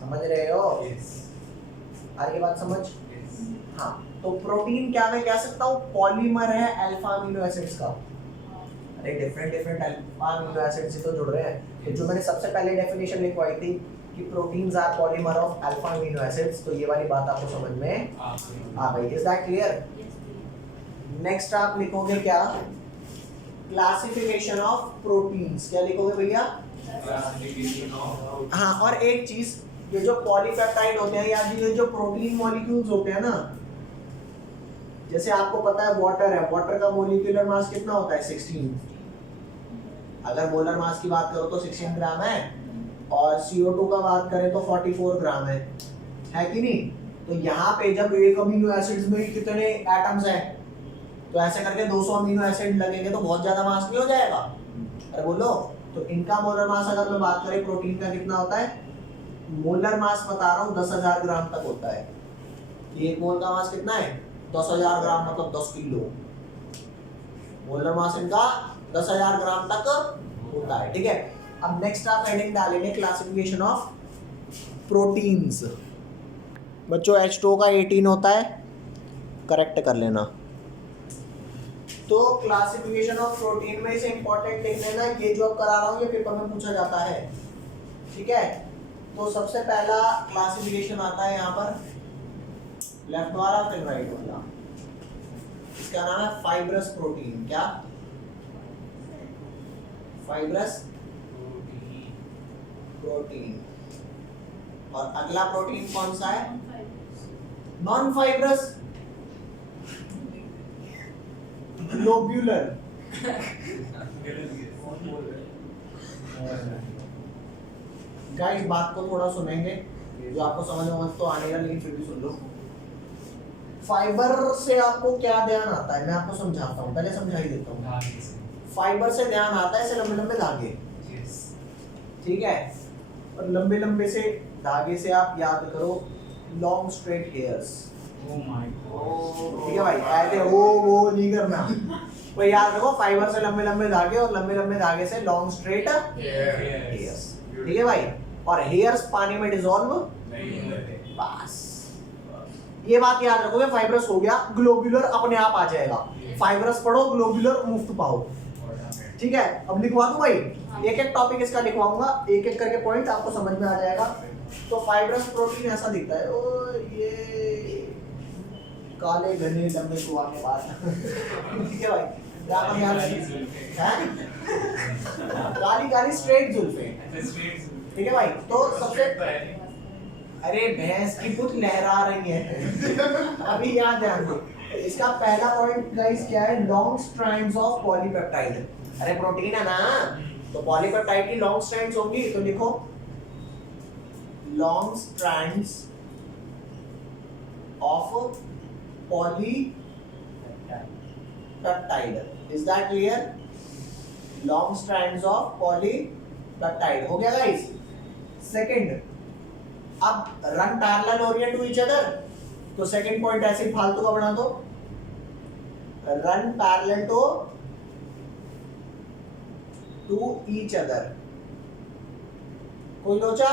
समझ रहे हो? आगे बात समझ? हाँ, तो प्रोटीन क्या मैं कह सकता हूँ? पॉलीमर है अल्फा अमीनो एसिड्स का। अरे डिफरेंट अल्फा अमीनो एसिड से तो जुड़ रहे हैं। तो जो मैंने सबसे पहले डेफिनेशन लिखवाई थी कि proteins are polymer of alpha amino acids, तो ये वाली बात आपको समझ में आ गई। Is that clear? नेक्स्ट आप लिखोगे क्या? Classification of proteins. क्या लिखोगे भैया? हाँ, और एक चीज, ये जो पॉलीपेप्टाइड होते हैं या ये जो प्रोटीन मॉलिक्यूल्स होते हैं ना, जैसे आपको पता है वाटर है, वाटर का मोलिकुलर मास कितना होता है? 16। अगर मोलर मास की बात करो तो 16 ग्राम है, और CO2 का बात करें तो 44 ग्राम है कि नहीं? तो यहाँ पे जब एक अमीनो एसिड्स में कितने एटम्स हैं, तो ऐसे करके 200 अमीनो एसिड लगेंगे तो बहुत ज्यादा मास नहीं हो जाएगा? अरे बोलो। तो इनका मोलर मास अगर मैं बात करें प्रोटीन का कितना होता है, मोलर मास बता रहा हूँ 10,000 ग्राम तक होता है। एक मोल का मास कितना है? 10,000 ग्राम, मतलब 10 किलो। मोलर मास इनका 10,000 ग्राम तक होता है। ठीक है। अब नेक्स्ट आप हेडिंग डालेंगे क्लासिफिकेशन ऑफ प्रोटीन्स। बच्चों H2O का 18 होता है, करेक्ट कर लेना। तो क्लासिफिकेशन ऑफ प्रोटीन में से इंपॉर्टेंट लिख लेना, ये जो अब करा रहा हूँ ये पेपर में पूछा जाता है। ठीक है। तो सबसे पहला क्लासिफिकेशन आता है यहाँ पर लेफ्ट वाला फिर राइट वाला। इसका नाम है फाइब्रस प्रोटीन। क्या? Fibrous protein. और अगला प्रोटीन कौन सा है? Non fibrous globular. गाइस बात को थोड़ा सुनेंगे, जो आपको समझ में तो आने का, लेकिन फिर भी सुन लो। फाइबर से आपको क्या ध्यान आता है? मैं आपको समझाता हूँ, पहले समझा ही देता हूँ। फाइबर से ध्यान आता है ऐसे लंबे लंबे धागे। ठीक है। और लंबे लंबे से धागे से आप याद करो लॉन्ग स्ट्रेट हेयर्स। ठीक है भाई, ऐसे वो नहीं करना। वो याद रखो, फाइबर से लंबे लंबे धागे और लंबे लंबे धागे से लॉन्ग स्ट्रेट हेयर्स। ठीक है भाई। और हेयर्स पानी में डिसॉल्व बस, ये बात याद रखोगे। फाइब्रस हो गया, ग्लोब्यूलर अपने आप आ जाएगा। फाइब्रस पढ़ो, ग्लोब्यूलर मुफ्त पाओ। ठीक है। अब लिखवा दूं भाई, एक एक टॉपिक इसका लिखवाऊंगा, एक एक करके पॉइंट आपको समझ में आ जाएगा। तो फाइब्रस प्रोटीन ऐसा दिखता है, ओ ये काले घने लंबे कुआ के पास। ठीक है भाई, काली काली स्ट्रेट जुल्फे। ठीक है भाई। तो सबसे, अरे भैंस की कुछ लहरा रही है। अभी याद ध्यान दो, इसका पहला पॉइंट गाइस क्या है? Long strands of polypeptide. अरे प्रोटीन है ना, तो पॉलीपेप्टाइड की लॉन्ग स्ट्रैंड्स होंगी, तो लिखो long strands of polypeptide. Is that clear? Long strands of polypeptide हो गया गाइस। सेकंड, अब run parallel orient to each other, तो सेकंड पॉइंट ऐसे ही फालतू का बना दो, run parallel to each other. कोई लोचा?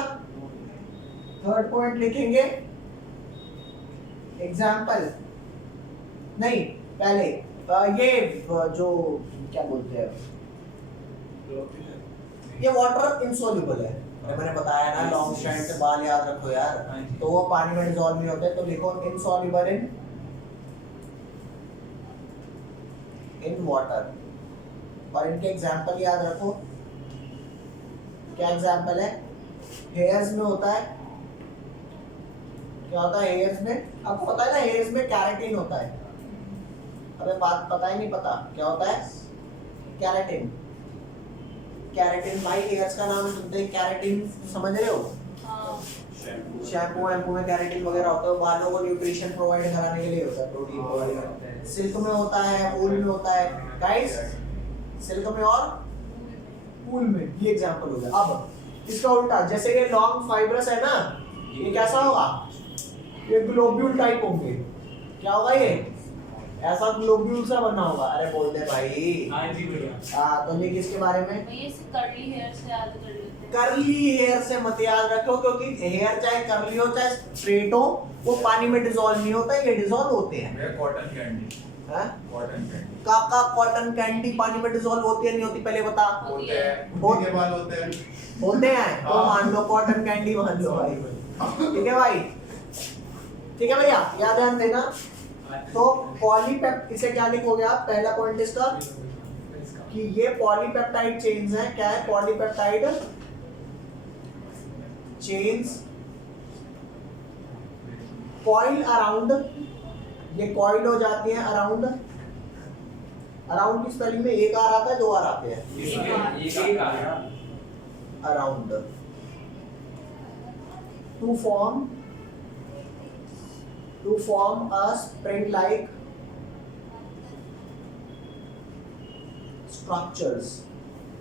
थर्ड पॉइंट लिखेंगे एग्जाम्पल नहीं, पहले ये जो क्या बोलते हैं, ये वाटर इनसॉल्युबल है। मैंने बताया ना लॉन्ग स्ट्रैंड से बाल याद रखो यार, तो वो पानी में डिसॉल्व नहीं होते, तो लिखो इनसॉल्युबल इन वाटर। और इनके एग्जाम्पल याद रखो, क्या एग्जाम्पल है? हेयर्स में होता है, क्या होता है हेयर्स में? आपको पता है ना हेयर्स में कैराटिन होता है। अबे बात पता ही नहीं, पता क्या होता है? कैराटिन। कैराटिन भाई हेयर्स का नाम सुनते ही कैराटिन समझ रहे हो? हाँ। शैम्पू वैम्पू में कैराटिन वगैरह होता है, बालों को न्यूट्रिशन प्रोवाइड कराने के लिए होता है, प्रोटीन प्रोवाइड करता है। सिल्क में होता है, वूल में होता है गाइस, सिल्क में और वूल में। ये एग्जांपल हो गया। अब इसका उल्टा, जैसे ये लॉन्ग फाइब्रस है ना, ये कैसा होगा? ये ग्लोब्यूल टाइप होंगे। क्या होगा ये? ऐसा ग्लोब्यूल सा बना होगा। अरे बोल दे भाई। हाँ जी बढ़िया। हाँ, तो लिख इसके बारे में। भैया इसे कर्ली हेयर से याद कर लेते हैं। कर्ली हेयर से मत याद रखो, क्योंकि हेयर चाहे कर्ली हो चाहे स्ट्रेट हो, वो पानी में डिसॉल्व नहीं होता, ये डिसॉल्व होते हैं। कॉटन कैंडी, हैं? कॉटन कैंडी काका कॉटन कैंडी पानी में डिसॉल्व होती है नहीं होती, पहले बता। होती होते है। हैं, उनके बाल होते हैं। होते हैं तो मान लो कॉटन कैंडी मान लो भाई। ठीक है भाई, ठीक है भैया, याद ध्यान देना। तो पॉलीपेप, इसे क्या लिखोगे आप? पहला पॉइंट इसका कि ये पॉलीपेप्टाइड चेन्स हैं। क्या है? पॉलीपेप्टाइड चेन्स कॉइल अराउंड, ये कॉइल हो जाती हैं अराउंड। अराउंड की स्पेलिंग में एक आर आता है, दो आर आते हैं? एक आ गया। Around to form a spring like structures।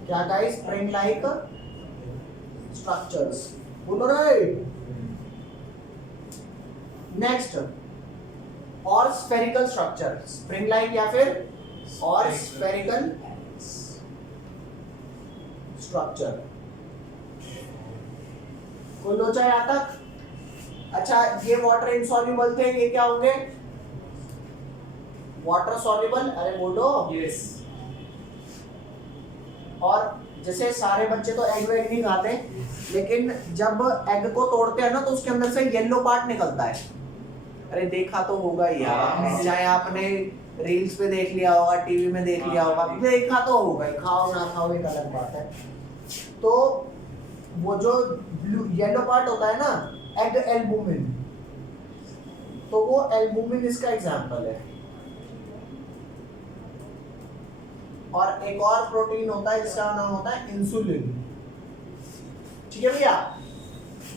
क्या guys? spring like structures बोलो रे। नेक्स्ट, और spherical structure, spring like या फिर और spherical structure। कोई लोचा यहाँ तक? अच्छा, ये वाटर इनसॉल्युबल थे, ये क्या होंगे? Water soluble. अरे बोलो। यस। और जैसे सारे बच्चे तो एग वेग नहीं खाते, लेकिन जब एग को तोड़ते हैं ना, तो उसके अंदर से येलो पार्ट निकलता है। अरे देखा तो होगा ही यार, चाहे आपने रील्स पे देख लिया होगा, टीवी में देख लिया होगा, देखा तो होगा ही, खाओ ना खाओ एक अलग बात है। तो वो जो येलो पार्ट होता है ना, एग एल्बुमिन, तो वो एल्बुमिन इसका एग्जांपल है। और एक और प्रोटीन होता है जिसका नाम होता है इंसुलिन। ठीक है भैया,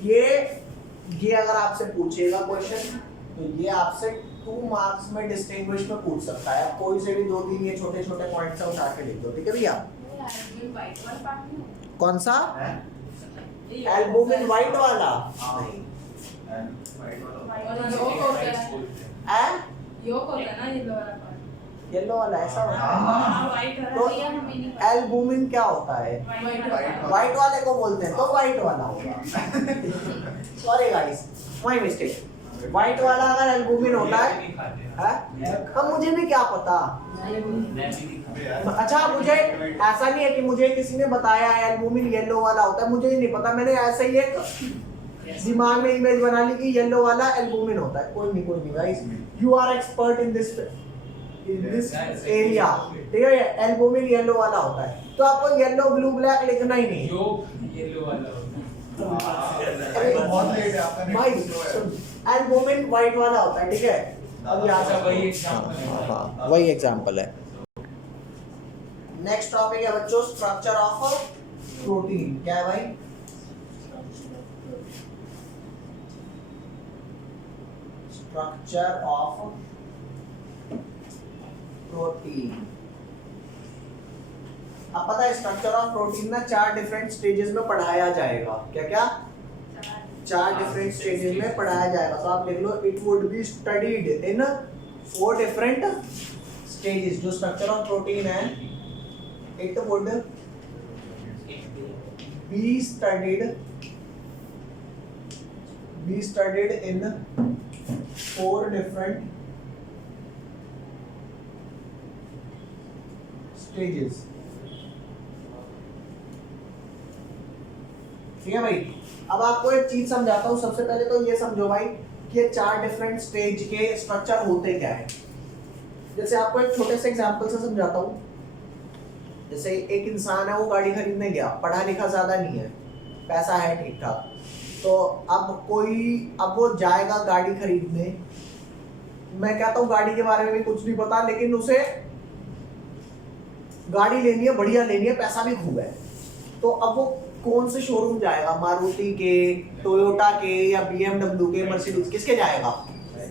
ये अगर आपसे पूछेगा क्वेश्चन, तो ये आपसे 2 मार्क्स में डिस्टिंग्विश में पूछ सकता है। आप कोई से भी 2-3 ये छोटे छोटे पॉइंट्स उठा के लिख दो। ठीक है भैया। कौन सा? एल्बुमिन व्हाइट वाला? नहीं। येलो वाला ऐसा होता है। तो भैया हमें नहीं पता। एल्बुमिन क्या होता है? व्हाइट वाले को बोलते हैं, तो व्हाइट वाला होगा। Sorry guys, my mistake. White वाला अगर एल्बुमिन होता है, अब मुझे भी क्या पता। अच्छा, मुझे ऐसा नहीं है कि मुझे किसी ने बताया है एल्बुमिन येलो वाला होता है, मुझे ही नहीं पता, मैंने ऐसे ही एक दिमाग में इमेज बना ली कि येलो वाला एल्बुमिन होता है। कोई नहीं guys, you are expert in this area. ठीक है, एल्बुमिन येलो वाला होता है, तो आपको येलो ब्लू ब्लैक लिखना ही नहीं। येलो वाला बहुत लेट है आपका भाई नेट। एल्बुमिन व्हाइट वाला होता है। ठीक है, अब यहाँ से वही एग्जांपल है। हाँ, वही एग्जांपल है। नेक्स्ट टॉपिक है बच्चों, स्ट्रक्चर ऑफ प्रोटीन। क्या है भाई? Structure of protein. अब पता है स्ट्रक्चर ऑफ प्रोटीन ना 4 डिफरेंट स्टेजेस में पढ़ाया जाएगा। क्या क्या? 4 डिफरेंट स्टेजेस में पढ़ाया जाएगा। तो आप लिख लो, it would be studied in 4 different stages. जो स्ट्रक्चर ऑफ प्रोटीन है, it would be studied we studied in 4 different stages. ठीक है भाई। अब आपको एक चीज समझाता हूँ। सबसे पहले तो ये समझो भाई कि ये 4 डिफरेंट स्टेज के स्ट्रक्चर होते क्या है। जैसे आपको एक छोटे से एग्जांपल से समझाता हूँ। जैसे एक इंसान है, वो गाड़ी खरीदने गया, पढ़ा लिखा ज्यादा नहीं है, पैसा है ठीक ठाक, तो अब वो जाएगा गाड़ी खरीदने। मैं कहता हूँ गाड़ी के बारे में भी कुछ नहीं पता, लेकिन उसे गाड़ी लेनी है, बढ़िया लेनी है, पैसा भी खूब है। तो अब वो कौन से शोरूम जाएगा? मारुति के, टोयोटा के, या BMW के, मर्सिडीज, किसके जाएगा?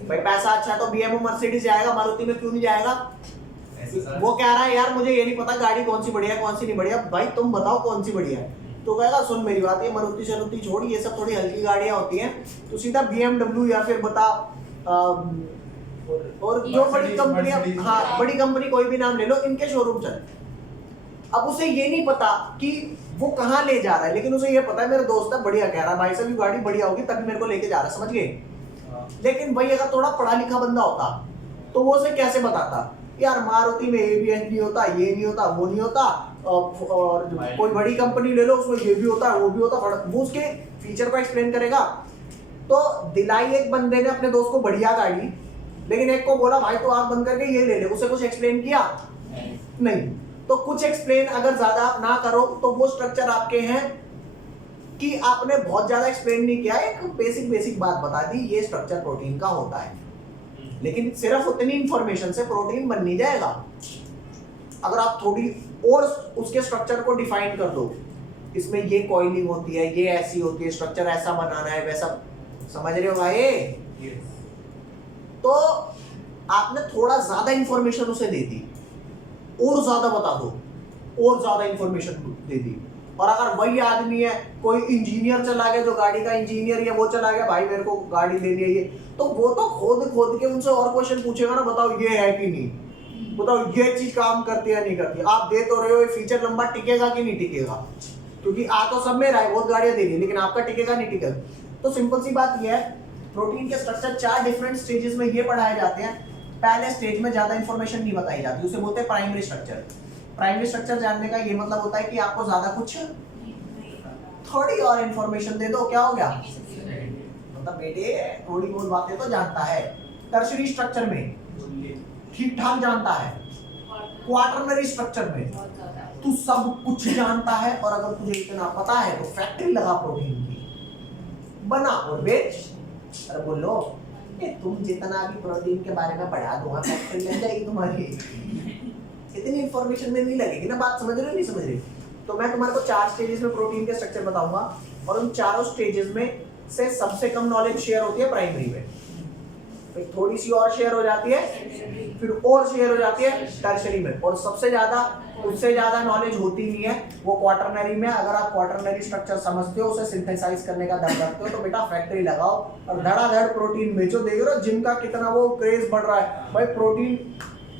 भाई पैसा अच्छा है तो BMW मर्सिडीज जाएगा, मारुति में क्यों नहीं जाएगा? वो कह रहा है यार मुझे ये नहीं पता गाड़ी कौन सी बढ़िया है कौन सी नहीं बढ़िया। भाई तुम बताओ कौन सी बढ़िया है। तो कहेगा सुन मेरी बात, ये मारुति शरुति छोड़, ये सब थोड़ी हल्की गाड़ियां होती हैं, तो सीधा BMW या फिर बता और जो बड़ी कंपनियां, हाँ बड़ी कंपनी कोई भी नाम ले लो, इनके शोरूम चल। अब उसे ये नहीं पता कि वो कहाँ ले जा रहा है, लेकिन उसे ये पता है मेरा दोस्त है बढ़िया कह रहा है, भाई साहब ये गाड़ी बढ़िया होगी तभी मेरे को लेके जा रहा है, समझ गए। लेकिन भाई अगर थोड़ा पढ़ा लिखा बंदा होता तो वो उसे कैसे बताता यार मारुति में ABS नहीं होता, ये नहीं होता, वो नहीं होता, और कोई बड़ी कंपनी ले लो उसमें ये भी होता है वो भी होता है, वो उसके फीचर को एक्सप्लेन करेगा। तो दिलाई एक बंदे ने अपने दोस्त को बढ़िया गाड़ी, लेकिन एक को बोला भाई तो आंख बंद करके ये ले ले, उसे कुछ एक्सप्लेन किया नहीं। तो कुछ एक्सप्लेन अगर ज्यादा आप ना करो तो वो स्ट्रक्चर आपके हैं कि आपने बहुत ज्यादा एक्सप्लेन नहीं किया, एक बेसिक बात बता दी, ये स्ट्रक्चर प्रोटीन का होता है। लेकिन सिर्फ उतनी इंफॉर्मेशन से प्रोटीन बन नहीं जाएगा। अगर आप थोड़ी और उसके स्ट्रक्चर को डिफाइन कर दो, इसमें ये कॉइलिंग होती है, ये ऐसी होती है, स्ट्रक्चर ऐसा बनाना है, वैसा, समझ रहे हो भाई? तो आपने थोड़ा ज्यादा इंफॉर्मेशन उसे दे दी, और ज्यादा बता दो, और ज्यादा इंफॉर्मेशन दे दी। और अगर वही आदमी है, कोई इंजीनियर चला गया, जो गाड़ी का इंजीनियर है, वो चला गया भाई मेरे को गाड़ी लेनी है ये, तो वो तो खोद के उनसे और क्वेश्चन पूछेगा ना, बताओ ये है कि नहीं, बताओ ये चीज काम करती है नहीं करती, आप दे तो रहे हो, ये फीचर लंबा टिकेगा कि नहीं टिकेगा, क्योंकि आ तो सब में रहा है, बहुत गाड़ियां दे दी, लेकिन आपका टिकेगा नहीं टिकेगा। तो सिंपल सी बात ये है, प्रोटीन के स्ट्रक्चर 4 डिफरेंट स्टेजेस में ये पढ़ाए जाते हैं। पहले स्टेज में ज्यादा इंफॉर्मेशन नहीं बताई जाती, उसे बोलते हैं प्राइमरी स्ट्रक्चर। प्राइमरी स्ट्रक्चर जानने का ये मतलब होता है कि आपको ज्यादा कुछ थोड़ी और इंफॉर्मेशन दे दो, क्या हो गया, मतलब बेटे थोड़ी बहुत बातें तो जानता है। टर्शियरी स्ट्रक्चर में ठीक ठाक जानता है। क्वार्टरनरी स्ट्रक्चर में तू सब कुछ जानता है, और अगर तुझे इतना पता है तो फैक्ट्री लगा प्रोटीन की, बना और बेच। अरे बोलो तुम जितना भी प्रोटीन के बारे में पढ़ा दूंगा फैक्ट्री लग जाएगी तुम्हारी। इतनी इंफॉर्मेशन में नहीं लगेगी ना, बात समझ रहे हो नहीं समझ रहे? तो मैं तुम्हारे को 4 स्टेजेस में प्रोटीन के स्ट्रक्चर बताऊंगा, और उन चारों स्टेजेस में से सबसे कम नॉलेज शेयर होती है प्राइमरी में, फिर थोड़ी सी और शेयर हो जाती है, फिर और शेयर हो जाती है टर्शियरी में, और सबसे ज्यादा उससे ज्यादा नॉलेज होती नहीं है वो क्वार्टरनरी में। अगर आप क्वार्टरनरी स्ट्रक्चर समझते हो, उसे सिंथेसाइज करने का दम रखते हो, तो बेटा फैक्ट्री लगाओ और धड़ाधड़ प्रोटीन बेचो। देख रहे हो जिम का कितना वो क्रेज बढ़ रहा है भाई, प्रोटीन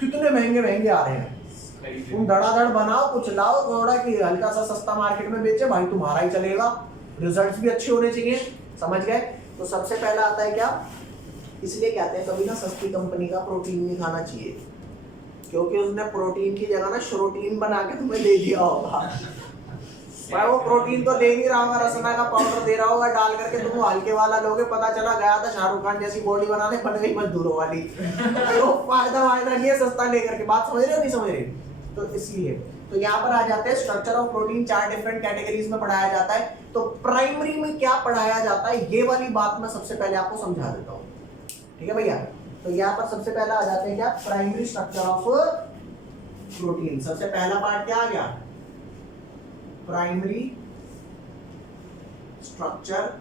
कितने महंगे आ रहे हैं, तुम धड़ाधड़ बनाओ, कुछ लाओ थोड़ा कि हल्का सा सस्ता मार्केट में बेचे, भाई तुम्हारा ही चलेगा, रिजल्ट्स भी अच्छे होने चाहिए, समझ गए? तो सबसे पहला आता है क्या, इसलिए कहते हैं कभी ना सस्ती कंपनी का प्रोटीन नहीं खाना चाहिए, क्योंकि उसने प्रोटीन की जगह ना श्रोटीन बना के तुम्हें दे दिया होगा। भाई वो प्रोटीन तो दे नहीं रहा होगा, रसना का पाउडर दे रहा होगा डाल करके, तुम हल्के वाला लोगे, पता चला गया था शाहरुख खान जैसी बॉडी बनाने, बन गई मजदूरों वाली। तो फायदा नहीं है सस्ता लेकर के, बात समझ रहे हो नहीं समझ रहे? तो इसलिए तो यहाँ पर आ जाते हैं structure of protein, 4 different categories में पढ़ाया जाता है। तो प्राइमरी में क्या पढ़ाया जाता है, ये वाली बात मैं सबसे पहले आपको समझा देता हूँ, ठीक है भैया? तो यहाँ पर सबसे पहला आ जाते हैं क्या, प्राइमरी स्ट्रक्चर ऑफ प्रोटीन। सबसे पहला पार्ट क्या आ गया, प्राइमरी स्ट्रक्चर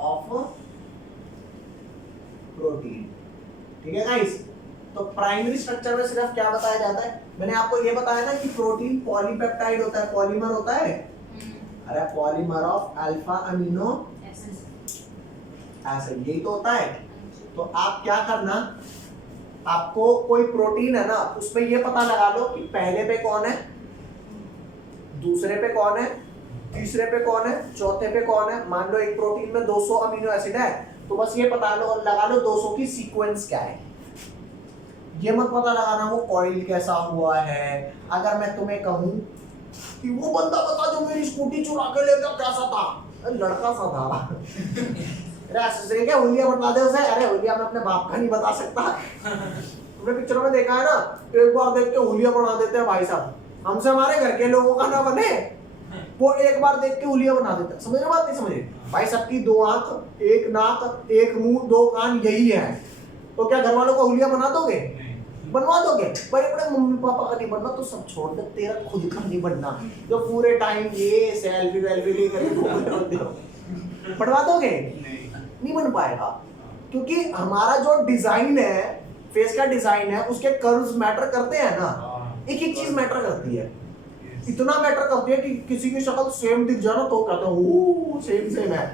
ऑफ प्रोटीन, ठीक है गाइस? तो प्राइमरी स्ट्रक्चर में सिर्फ क्या बताया जाता है, मैंने आपको ये बताया ना कि प्रोटीन पॉलीपेप्टाइड होता है, पॉलीमर होता है, अरे polymer of alpha amino acid, यही तो होता है। तो आप क्या करना, आपको कोई प्रोटीन है ना, उसमें ये पता लगा लो कि पहले पे कौन है, दूसरे पे कौन है, तीसरे पे कौन है, चौथे पे कौन है। मान लो एक प्रोटीन में 200 अमीनो एसिड है, तो बस ये पता लो, लगा लो 200 की सीक्वेंस क्या है। ये मत पता लगाना वो कॉइल कैसा हुआ है। अगर मैं तुम्हें कहूं कि वो बंदा बता जो मेरी स्कूटी चुरा के ले गया कैसा था, अरे लड़का सा था। अरे ऐसे क्या हुलिया बता दे उसे, अरे हुलिया मैं अपने बाप का नहीं बता सकता। तुमने पिक्चरों में देखा है ना, एक बार देख के हुलिया बना देते हैं भाई साहब। हमसे हमारे घर के लोगों का ना बने, वो एक बार देख के हुलिया बना देते हैं। समझ रहे बात, नहीं समझे भाई। सबकी 2 आंख, 1 नाक, 1 मुंह, 2 कान यही है, तो क्या घर वालों को हुलिया बना दोगे, बनवा दोगे। पर अपने मम्मी पापा का नहीं बनना तो सब छोड़ दे, तेरा खुद का नहीं बनना जो पूरे टाइम ये सेल्फी वेल्फी लेकर बनवा दोगे, नहीं बन पाएगा। क्योंकि हमारा जो डिजाइन है, फेस का डिजाइन है, उसके कर्व्स मैटर करते हैं ना। एक एक चीज मैटर करती है, इतना मैटर करती है कि किसी की शक्ल सेम दिख जाए ना तो कहते हैं ओ सेम है,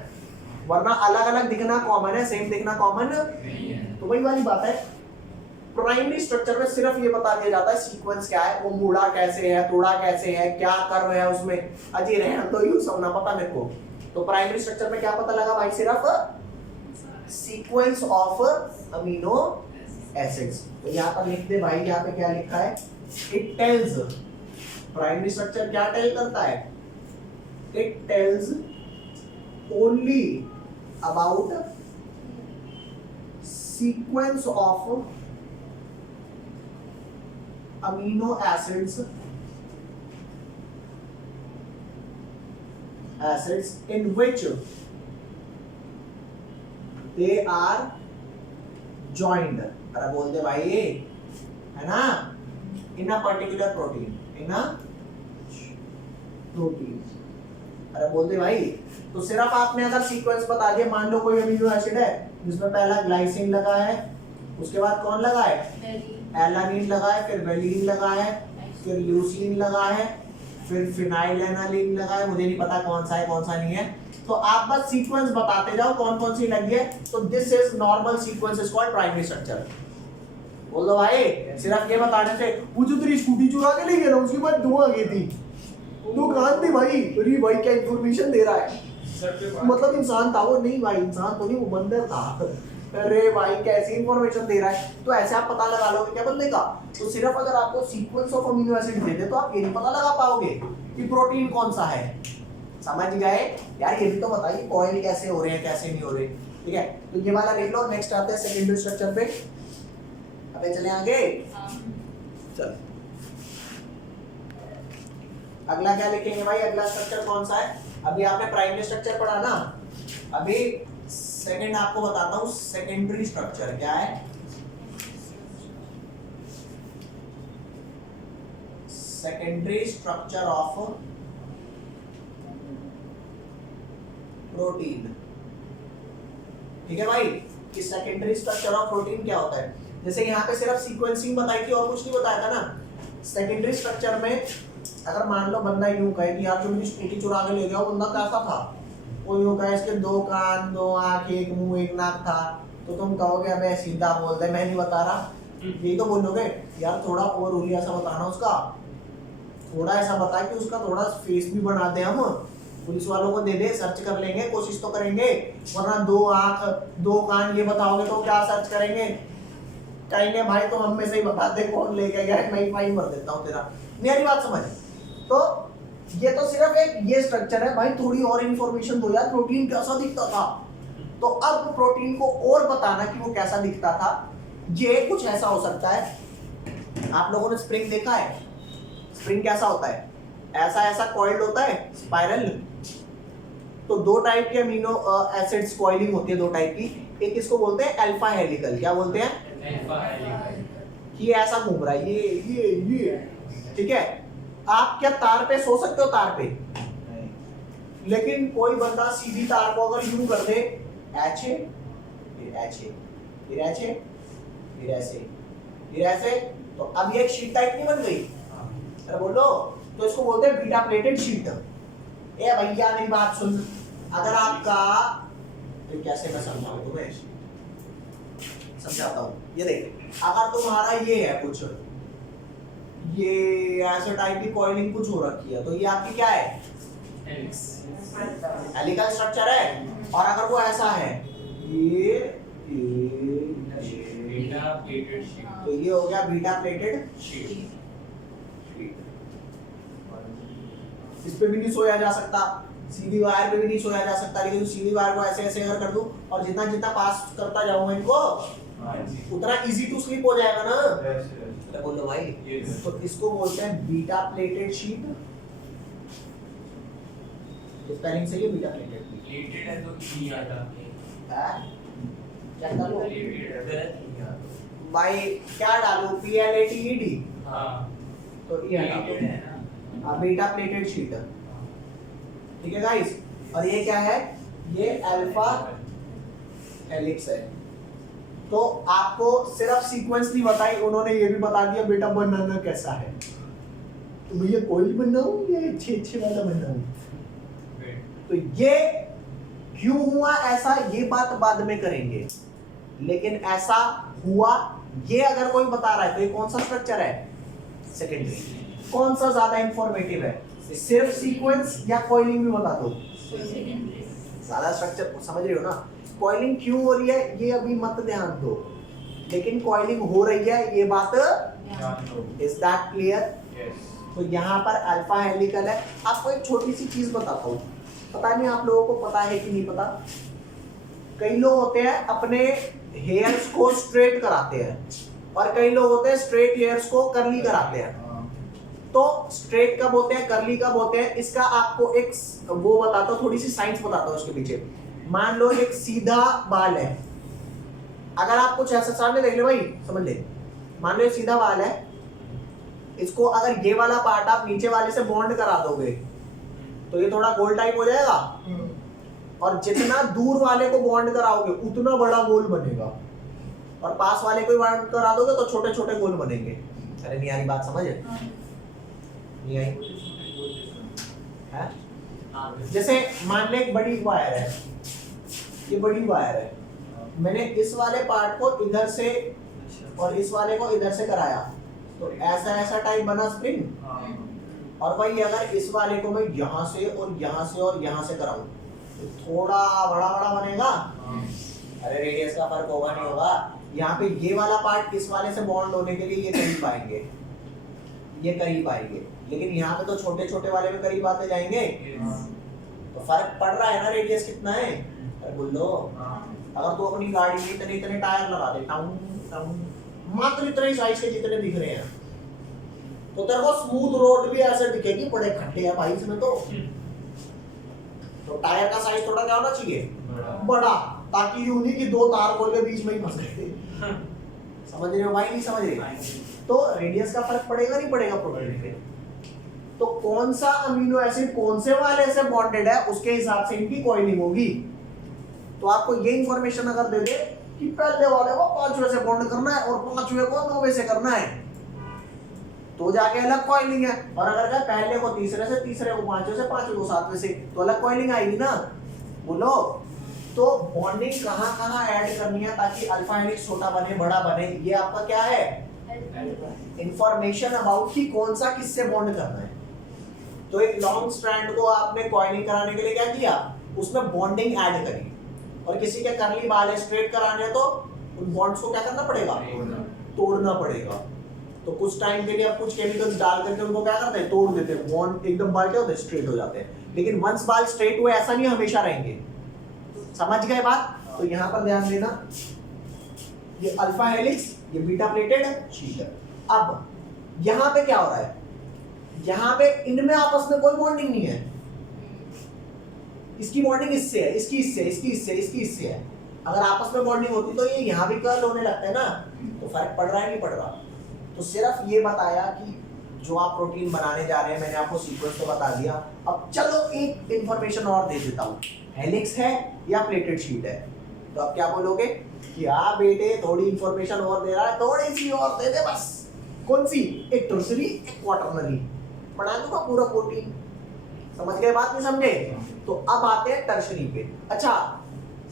वरना अलग अलग दिखना कॉमन है, सेम दिखना कॉमन नहीं है। तो वही वाली बात है, प्राइमरी स्ट्रक्चर में सिर्फ ये बता दिया जाता है सीक्वेंस क्या है, वो मुड़ा कैसे है, तोड़ा कैसे है, क्या कर्व है उसमें, अजी रहन तो यूं सब ना पता मेरे को। तो प्राइमरी स्ट्रक्चर में क्या पता लगा भाई, सिर्फ सीक्वेंस ऑफ अमीनो एसिड्स। तो यहाँ पर लिख दे भाई, यहाँ पे क्या लिखा है, इट टेल्स, प्राइमरी स्ट्रक्चर क्या टेल करता है, it tells only about sequence of amino acids in which they are joined। अरे बोल दे भाई, है ना, in a particular protein, in a protein। अरे बोल दे भाई। तो सिर्फ आपने अगर सीक्वेंस बता दिया, मान लो कोई अमीनो एसिड है जिसमें पहला ग्लाइसिन लगा है, उसके बाद कौन लगा है, एलानिन लगा है, फिर वेलिन लगा है, फिर ल्यूसीन लगा है, फिर फिनाइल एनालिन लगा है, मुझे नहीं पता कौन सा है कौन सा नहीं है। तो आप बस सीक्वेंस बताते जाओ कौन कौन सी लगी है। तो this is normal sequence is called primary structure. बोल दो भाई, सिर्फ ये बताने से वो जो तेरी स्कूटी चुरा के ले गया ना, उसके बाद 2 आ गई थी, 2 कान थी भाई। अरे भाई क्या इंफॉर्मेशन दे रहा है, मतलब इंसान था वो, नहीं भाई इंसान तो नहीं, वो बंदर था। अरे भाई कैसी इंफॉर्मेशन दे रहा है। तो ऐसे आप पता लगा लोगे क्या बंदे का। तो सिर्फ अगर आपको सीक्वेंस ऑफ अमीनो एसिड दे दे तो आप ये नहीं पता लगा पाओगे कि प्रोटीन कौन सा है। समझ गए यार, ये भी तो बताइए कॉइल कैसे हो रहे हैं कैसे नहीं हो रहे। ठीक है, तो ये वाला देख लो। नेक्स्ट आते हैं सेकेंडरी स्ट्रक्चर पे। अबे चले आगे, चल अगला क्या लिखेंगे भाई, अगला स्ट्रक्चर कौन सा है। अभी आपने प्राइमरी स्ट्रक्चर पढ़ा ना, अभी सेकंड आपको बताता हूं सेकेंडरी स्ट्रक्चर क्या है। Secondary structure of protein. ठीक है भाई, कि सेकेंडरी स्ट्रक्चर ऑफ प्रोटीन क्या होता है। जैसे यहाँ पे सिर्फ सीक्वेंसिंग बताई थी और कुछ नहीं बताया था ना। सेकेंडरी स्ट्रक्चर में अगर मान लो बंदा यूं कहे कि यार जो मेरी स्कूटी चुरा के ले गया वो बंदा कैसा था, वो यूं कहे इसके 2 कान, 2 आंख, 1 मुंह, 1 नाक था, तो तुम कहोगे हमें सीधा बोल दे, मैं नहीं बता रहा। यही तो बोलोगे यार, थोड़ा और उलिया सा बताना उसका, थोड़ा ऐसा बता कि उसका थोड़ा फेस भी बना दे, हम पुलिस वालों को दे दे, सर्च कर लेंगे, कोशिश तो करेंगे। वरना 2 आंख 2 कान ये बताओगे तो क्या सर्च करेंगे, कहेंगे भाई तो हम में से ही बता दे कौन लेके गया, मैं ही फाइन भर देता हूँ तेरा। मेरी बात समझ। तो ये तो सिर्फ एक ये स्ट्रक्चर है भाई, थोड़ी और इंफॉर्मेशन दो यार, प्रोटीन कैसा दिखता था। तो अब प्रोटीन को और बताना कि वो कैसा दिखता था, ये कुछ ऐसा हो सकता है। आप लोगों ने स्प्रिंग देखा है, स्प्रिंग कैसा होता है, ऐसा ऐसा कॉइल्ड होता है, स्पाइरल। तो 2 टाइप के अमीनो एसिड्स कॉइलिंग होती है, 2 टाइप की। एक इसको बोलते हैं अल्फा हेलिकल, क्या बोलते हैं, अल्फा हेलिकल। ये ऐसा घूम रहा है, ये ठीक है। आप क्या तार पे सो सकते हो, तार पे, लेकिन कोई बंदा सीधी तार को अगर यूं कर दे, ऐसे फिर ऐसे फिर ऐसे फिर ऐसे फिर ऐसे, तो अब ये एक शीट टाइप नहीं बन गई। अरे बोलो, तो इसको बोलते हैं बीटा प्लेटेड शीट। ए भैया मेरी बात सुन, अगर आपका, तो कैसे मैं समझाऊं तुम्हें, समझाता हूं। ये देख, अगर तुम्हारा ये है कुछ, ये ऐसे टाइप की कॉइलिंग कुछ हो रखी है, तो ये आपकी क्या है, हेलिक्स हेलिकल स्ट्रक्चर है। और अगर वो ऐसा है ये बीटा प्लेटेड शीट तो ये हो गया बीटा प्लेटेड शीट इस पे भी नहीं सोया जा सकता, सीधी वायर पे भी नहीं सोया जा सकता, लेकिन सीधी वायर को ऐसे ऐसे अगर कर दूं और जितना जितना पास करता जाऊंगा इनको हाँ जी उतना इजी टू स्लीप हो जाएगा ना। यस यस तो बोलो भाई Yes. तो इसको बोलते हैं बीटा प्लेटेड शीट। स्पेलिंग सही है बीटा प्लेटेड प्लेटेड है तो ई आता है। क्या डालूं प्लेटेड है ई आता भाई, क्या डालूं PLATED हां तो ये प्लेटेड है ना बीटा प्लेटेड शीट। ठीक है गाइस, और ये क्या है, ये अल्फा हेलिक्स है। तो आपको सिर्फ सीक्वेंस नहीं बताई, उन्होंने ये भी बता दिया बेटा बनाना कैसा है। तो भैया कोई बनाऊं या अच्छे वाला बनाऊं? तो ये क्यों हुआ ऐसा, ये बात बाद में करेंगे, लेकिन ऐसा हुआ ये अगर कोई बता रहा है तो ये कौन सा स्ट्रक्चर है, सेकेंडरी। कौन सा ज्यादा इंफॉर्मेटिव है, सिर्फ सीक्वेंस या कॉइलिंग भी बता दो? ज्यादा स्ट्रक्चर समझ रहे हो ना। कॉइलिंग क्यों हो रही है ये अभी मत ध्यान दो, लेकिन कॉइलिंग हो रही है ये बात, इज दैट क्लियर? यस तो यहाँ पर अल्फा हेलिकल है। आपको एक छोटी सी चीज बताता हूँ, पता नहीं आप लोगों को पता है कि नहीं पता। कई लोग होते हैं अपने हेयर्स को स्ट्रेट कराते हैं, और कई लोग होते हैं स्ट्रेट हेयर्स को कर्ली कराते हैं। तो स्ट्रेट कब होते हैं, कर्ली कब होते हैं, इसका आपको एक वो बताता हूँ, थोड़ी सी साइंस बताता हूँ उसके पीछे। मान लो एक सीधा बाल है, अगर आप कुछ ऐसा सामने देख ले भाई समझ ले, मान लो एक सीधा बाल है, इसको अगर ये वाला पार्ट आप नीचे वाले से बॉन्ड करा दोगे तो ये थोड़ा गोल टाइप हो जाएगा, और जितना दूर वाले को बॉन्ड कराओगे उतना बड़ा गोल बनेगा, और पास वाले को बॉन्ड करा दोगे तो छोटे छोटे गोल बनेंगे। अरे नहीं आ रही बात समझ नहीं आई है? जैसे मान ले एक बड़ी वायर है, ये बड़ी वायर है, मैंने इस वाले पार्ट को इधर से और इस वाले को इधर से कराया तो ऐसा ऐसा टाइप बना स्प्रिंग। और भाई अगर इस वाले को मैं यहाँ से और यहाँ से और यहाँ से कराऊं तो थोड़ा बड़ा बड़ा बनेगा। अरे रेडियस का फर्क होगा नहीं होगा। यहाँ पे ये वाला पार्ट इस वाले से बॉन्ड होने के लिए ये करीब आएंगे, ये करीब आएंगे, लेकिन यहाँ पे तो छोटे छोटे वाले में करीब आते जाएंगे। तो फर्क पड़ रहा है ना, रेडियस कितना है। अरे बुल्लो, अगर तू अपनी गाड़ी में इतने इतने टायर लगा दे, मात्र इतने साइज के जितने दिख रहे हैं, तो तेरे को स्मूथ रोड भी ऐसे दिखेगी, बड़े खड्डे हैं भाई इसमें तो टायर का साइज थोड़ा क्या होना चाहिए, बड़ा, ताकि यूं नहीं कि दो तार खोल के बीच में ही फंस गए। समझ रहे हो भाई, नहीं समझ रहे? तो रेडियस का फर्क पड़ेगा नहीं पड़ेगा प्रोबेबिलिटी पे। तो कौन सा अमीनो एसिड कौन से वाले से बॉन्डेड है उसके हिसाब से इनकी कॉइलिंग होगी। तो आपको ये इंफॉर्मेशन अगर दे दे कि पहले वाले को 5वें से बॉन्ड करना है और 5वें को 9वें से करना है तो जाके अलग कॉइलिंग है, और अगर कहे पहले को तीसरे से, तीसरे को 5वें से, 5वें को 7वें से, तो अलग कॉइलिंग आएगी ना। बोलो, तो बॉन्डिंग कहाँ कहाँ ऐड करनी है ताकि अल्फा हेलिक्स छोटा बने बड़ा बने, ये आपका क्या है, इंफॉर्मेशन अबाउट कि कौन सा किससे बॉन्ड करना है। तो एक लॉन्ग स्ट्रैंड को आपने कॉइलिंग कराने के लिए क्या किया, उसमें बॉन्डिंग ऐड करी, और किसी के कर्ली बाल स्ट्रेट कराने हैं तो उन बॉन्ड्स को क्या करना पड़ेगा, तोड़ना पड़ेगा। तो कुछ टाइम के लिए आप कुछ केमिकल्स डाल करके उनको क्या करते हैं, तोड़ देते हैं, बॉन्ड एकदम बाल क्या होते हैं, स्ट्रेट हो जाते हैं। लेकिन वंस बाल स्ट्रेट हुए ऐसा नहीं हमेशा रहेंगे, समझ गए बात। तो यहाँ पर ध्यान देना, ये अल्फा हेलिक्स, ये बीटा प्लेटेड शीट है। अब यहाँ पे क्या हो रहा है, यहाँ पे इनमें आपस में कोई बॉन्डिंग नहीं है, इसकी बॉन्डिंग इससे है, इसकी इससे, इसकी इससे, इसकी इससे है। अगर आपस में बॉन्डिंग होती तो ये यहाँ भी कर्ल होने लगता है ना, तो फर्क पड़ रहा है नहीं पड़ रहा। तो सिर्फ ये बताया कि जो आप प्रोटीन बनाने जा रहे हैं, मैंने आपको सीक्वेंस तो बता दिया। अब चलो एक इंफॉर्मेशन और दे देता हूँ, हेलिक्स है या प्लेटेड शीट है। तो आप क्या बोलोगे, क्या बेटे थोड़ी इंफॉर्मेशन और दे रहा है, थोड़ी सी और दे दे बस। कौन सी, एक टर्सरी एक क्वाटरनरी, बना दूंगा पूरा प्रोटीन। समझ गए बात, नहीं समझे? तो अब आते हैं टर्शरी पे। अच्छा,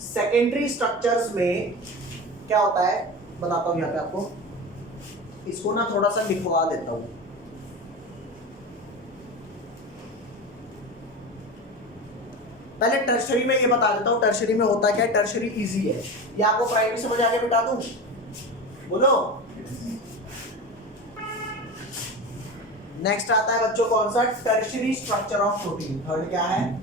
सेकेंडरी स्ट्रक्चर्स में क्या होता है बताता हूँ यहाँ पे आपको, इसको ना थोड़ा सा लिखवा देता हूँ। पहले टर्शरी में ये बता देता हूँ टर्शरी में होता क्या है। टर्शरी इजी है, ये आपको प्राइमरी समझ आके बिठा दूं, बोलो। नेक्स्ट आता है बच्चों कौन सा, tertiary structure of protein. Third क्या है,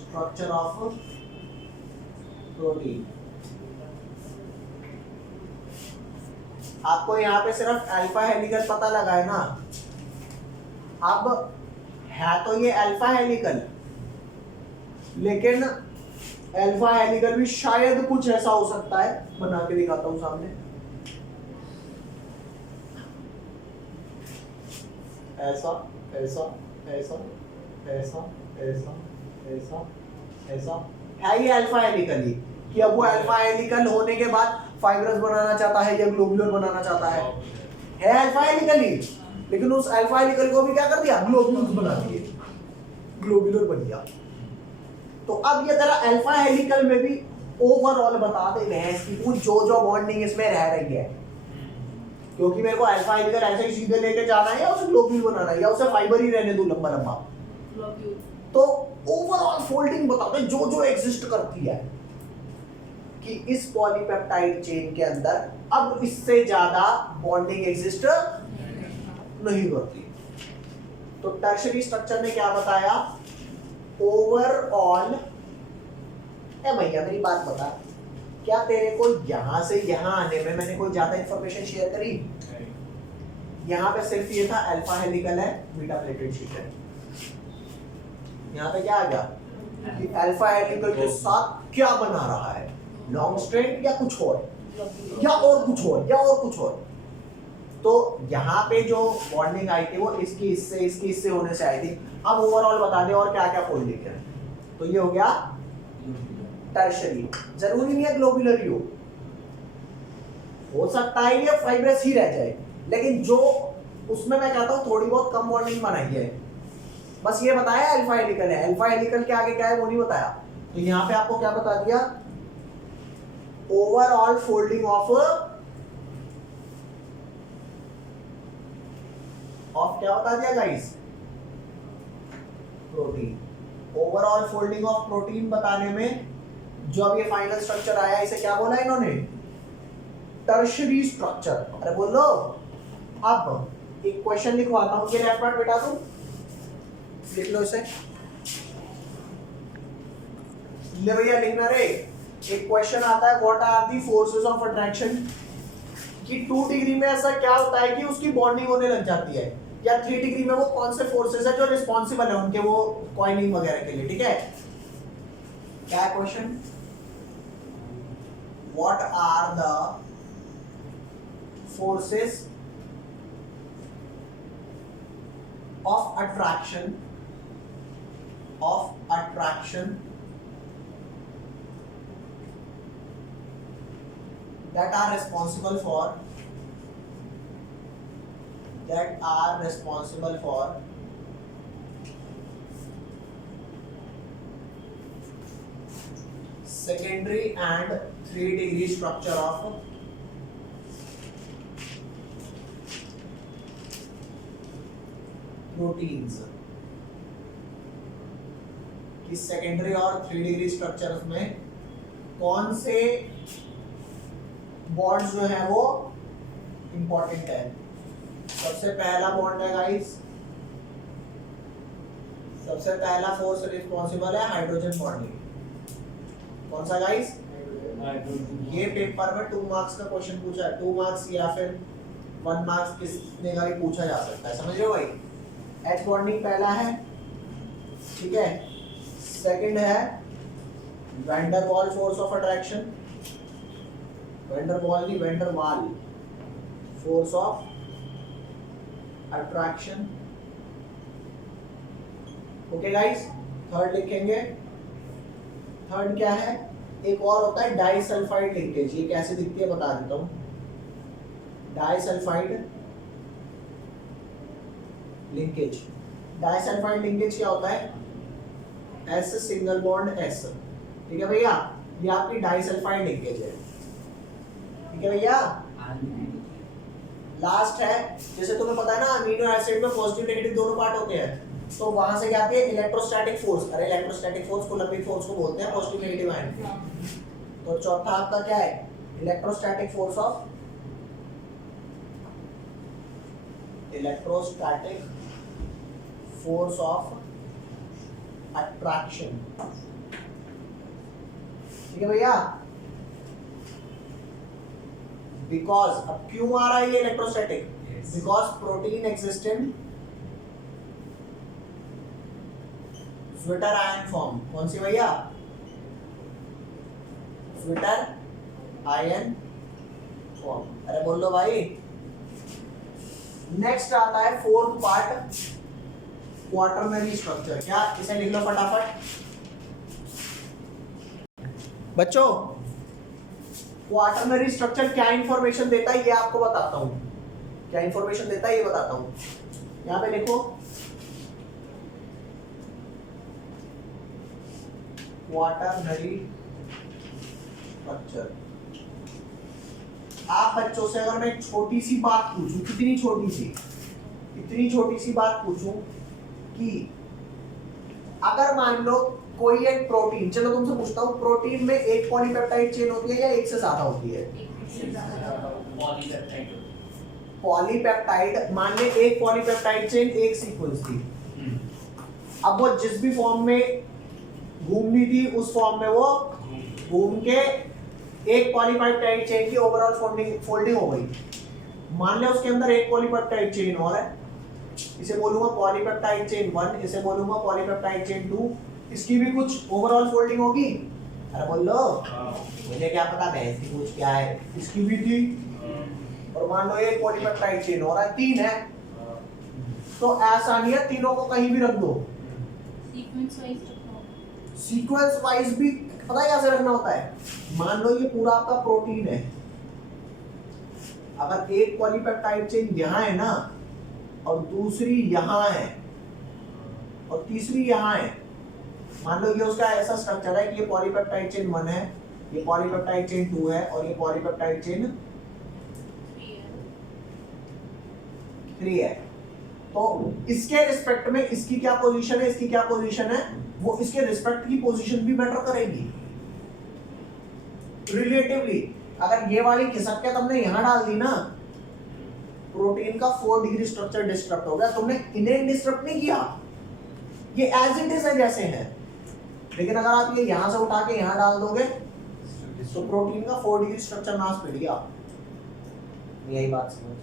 स्ट्रक्चर ऑफ प्रोटीन। आपको यहाँ पे सिर्फ अल्फा हेलिकल पता लगा है ना, अब है तो ये अल्फा हेलिकल, लेकिन अल्फा हेलिकल भी शायद कुछ ऐसा हो सकता है, बना के दिखाता हूं सामने। ऐसा ऐसा ऐसा ऐसा ऐसा ऐसा ऐसा है ये अल्फा हेलिकल ही, कि अब वो अल्फा हेलिकल होने के बाद फाइब्रस बनाना चाहता है या ग्लोबुलर बनाना चाहता है अल्फा हेलिकल ही, लेकिन उस अल्फा हेलिकल को भी क्या कर दिया, ग्लोबुलर बना दिए, ग्लोबुलर बन गया। तो अब ये जरा अल्फा हेलिकल में भी ओवरऑल बता दे भैंस की पूछ जो बॉन्डिंग इसमें रह रही है, क्योंकि मेरे को अल्फा हेलिकल ऐसे ही सीधे लेके जाना है या उसे ग्लोबुलर बनाना है या उसे फाइबर ही रहने दूं लंबा लंबा। तो ओवरऑल फोल्डिंग बता दे जो जो एग्जिस्ट करती है कि इस पॉलीपेप्टाइड चेन के अंदर अब इससे ज्यादा बॉन्डिंग एग्जिस्ट नहीं करती। तो टर्शरी स्ट्रक्चर ने क्या बताया, ओवरऑल। ए भैया मेरी बात बता, क्या तेरे को यहां से यहां आने में मैंने कोई ज्यादा इंफॉर्मेशन शेयर करी? यहाँ पे सिर्फ ये था अल्फा हेलिकल है, बीटा प्लेटेड शीट है। यहाँ पे क्या आ गया कि अल्फा हेलिकल के साथ क्या बना रहा है, लॉन्ग स्ट्रैंड या कुछ और या और कुछ और या और कुछ और। तो यहाँ पे जो बॉन्डिंग आई थी वो इसकी इससे होने से आई थी। अब ओवरऑल बता दे और क्या क्या फोल्डिंग है। तो ये हो गया टर्शरी, जरूरी नहीं है ग्लोबुलर ही हो सकता है ये फाइब्रस ही रह जाए, लेकिन जो उसमें मैं कहता हूँ थोड़ी बहुत कम बॉन्डिंग बनाई है, बस ये बताया अल्फा हेलिकल है। अल्फा हेलिकल के आगे क्या है वो नहीं बताया। तो यहाँ पे आपको क्या बता दिया, ओवरऑल फोल्डिंग ऑफ क्या बता दिया guys, protein. Overall folding of protein बताने में जो अब ये फाइनल स्ट्रक्चर आया इसे क्या बोला इन्होंने, टर्शरी स्ट्रक्चर। अरे बोलो। अब एक क्वेश्चन लिखवाता हूं, ये लेफ्ट पार्ट बेटा दूं, लिख लो इसे, ले भैया लिखना रे। एक क्वेश्चन आता है, what are the forces of attraction, कि 2 डिग्री में ऐसा क्या होता है कि उसकी बॉन्डिंग होने लग जाती है, या 3 डिग्री में वो कौन से फोर्सेस है जो रिस्पॉन्सिबल है उनके वो कॉइलिंग वगैरह के लिए। ठीक है, क्या है question, what are the forces of attraction that are responsible for secondary and 3 degree structure of proteins। कि सेकेंडरी और 3 डिग्री स्ट्रक्चर्स में कौन से बॉन्ड्स जो है वो इंपॉर्टेंट है। सबसे पहला बॉन्ड है गाइस, सबसे पहला फोर्स रिस्पॉन्सिबल है हाइड्रोजन बॉन्डिंग। कौन सा गाइस, ये पेपर में 2 मार्क्स का क्वेश्चन पूछा है, 2 मार्क्स या फिर 1 मार्क्स किसने का भी पूछा जा सकता है, समझ रहे हो भाई। H बॉन्डिंग पहला है, ठीक है। सेकंड है van der Waals force of attraction, van der वाल नहीं van der Waals force of attraction. Okay guys, third लिखेंगे। थर्ड क्या है, एक और होता है डाइसल्फाइड लिंकेज। ये कैसे दिखती है बता देता हूं। डाइसल्फाइड लिंकेज, डाइसल्फाइड लिंकेज क्या होता है, S सिंगल बॉन्ड S। ठीक है भैया, ये आपकी डाइसल्फाइड लिंकेज है। ठीक है भैया, लास्ट है, जैसे तुम्हें पता है ना अमीनो एसिड में पॉजिटिव नेगेटिव दोनों पार्ट होते हैं, तो वहां से क्या आती है इलेक्ट्रोस्टैटिक फोर्स। अरे इलेक्ट्रोस्टैटिक फोर्स कूलम्बिक फोर्स को बोलते हैं पॉजिटिव नेगेटिव आयन। तो चौथा आपका क्या है इलेक्ट्रोस्टैटिक फोर्स ऑफ अट्रैक्शन। ठीक है भैया, बिकॉज अब क्यों आ रहा है ये electrostatic, because protein exist in sweater ion form. कौन सी भैया, स्वेटर आयन फॉर्म। अरे बोल दो भाई। नेक्स्ट आता है फोर्थ पार्ट क्वाटरनरी स्ट्रक्चर। क्या, इसे लिख लो फटाफट बच्चों। क्वाटरनरी स्ट्रक्चर क्या इंफॉर्मेशन देता है ये आपको बताता हूं, क्या इंफॉर्मेशन देता है ये बताता हूं। यहां पे लिखो क्वाटरनरी स्ट्रक्चर। आप बच्चों से अगर मैं एक छोटी सी बात पूछूं, कितनी छोटी सी, इतनी छोटी सी बात पूछूं कि अगर मान लो कोई एक प्रोटीन, चलो तुमसे पूछता हूँ प्रोटीन में एक पॉलीपेप्टाइड चेन होती है या एक से ज्यादा होती है? पॉलीपेप्टाइड, मान ले एक पॉलीपेप्टाइड चेन एक सीक्वेंस थी, अब वो जिस भी फॉर्म में घूमनी थी उस फॉर्म में वो घूम के एक पॉलीपेप्टाइड चेन की ओवरऑल फोल्डिंग हो गई। मान ले उसके अंदर एक पॉलीपेप्टाइड चेन और है, इसे बोलूंगा पॉलीपेप्टाइड चेन 1, इसे बोलूंगा पॉलीपेप्टाइड चेन 2, इसकी भी कुछ ओवरऑल फोल्डिंग होगी। अरे बोल लो, मुझे क्या पता भैंस की पूछ क्या है, इसकी भी थी। और मान लो एक पॉलीपेप्टाइड चेन और है, 3 है, तो ऐसा नहीं है तीनों को कहीं भी रख दो, सीक्वेंस वाइज भी पता है कैसे रखना होता है। मान लो ये पूरा आपका प्रोटीन है, अगर एक पॉलीपेप्टाइड चेन यहाँ है ना और दूसरी यहाँ है और तीसरी यहाँ है, मान लो ये उसका ऐसा स्ट्रक्चर है कि ये पॉलीपेप्टाइड चेन 1 है, ये पॉलीपेप्टाइड चेन 2 है और ये पॉलीपेप्टाइड चेन 3 है। तो इसके रिस्पेक्ट में इसकी क्या पोजीशन है, इसकी क्या पोजीशन है, वो इसके रिस्पेक्ट की पोजीशन भी मैटर करेगी रिलेटिवली। अगर ये वाली खिसक के तुमने यहां डाल दी ना, प्रोटीन का 4 डिग्री स्ट्रक्चर डिस्टर्ब हो गया, तुमने इन्हें डिस्टर्ब नहीं किया, ये एज इट इज है जैसे है। लेकिन अगर आप ये यहां से उठा के यहां डाल दोगे तो प्रोटीन का 4 डिग्री स्ट्रक्चर नाश पिट गया। यही बात समझ,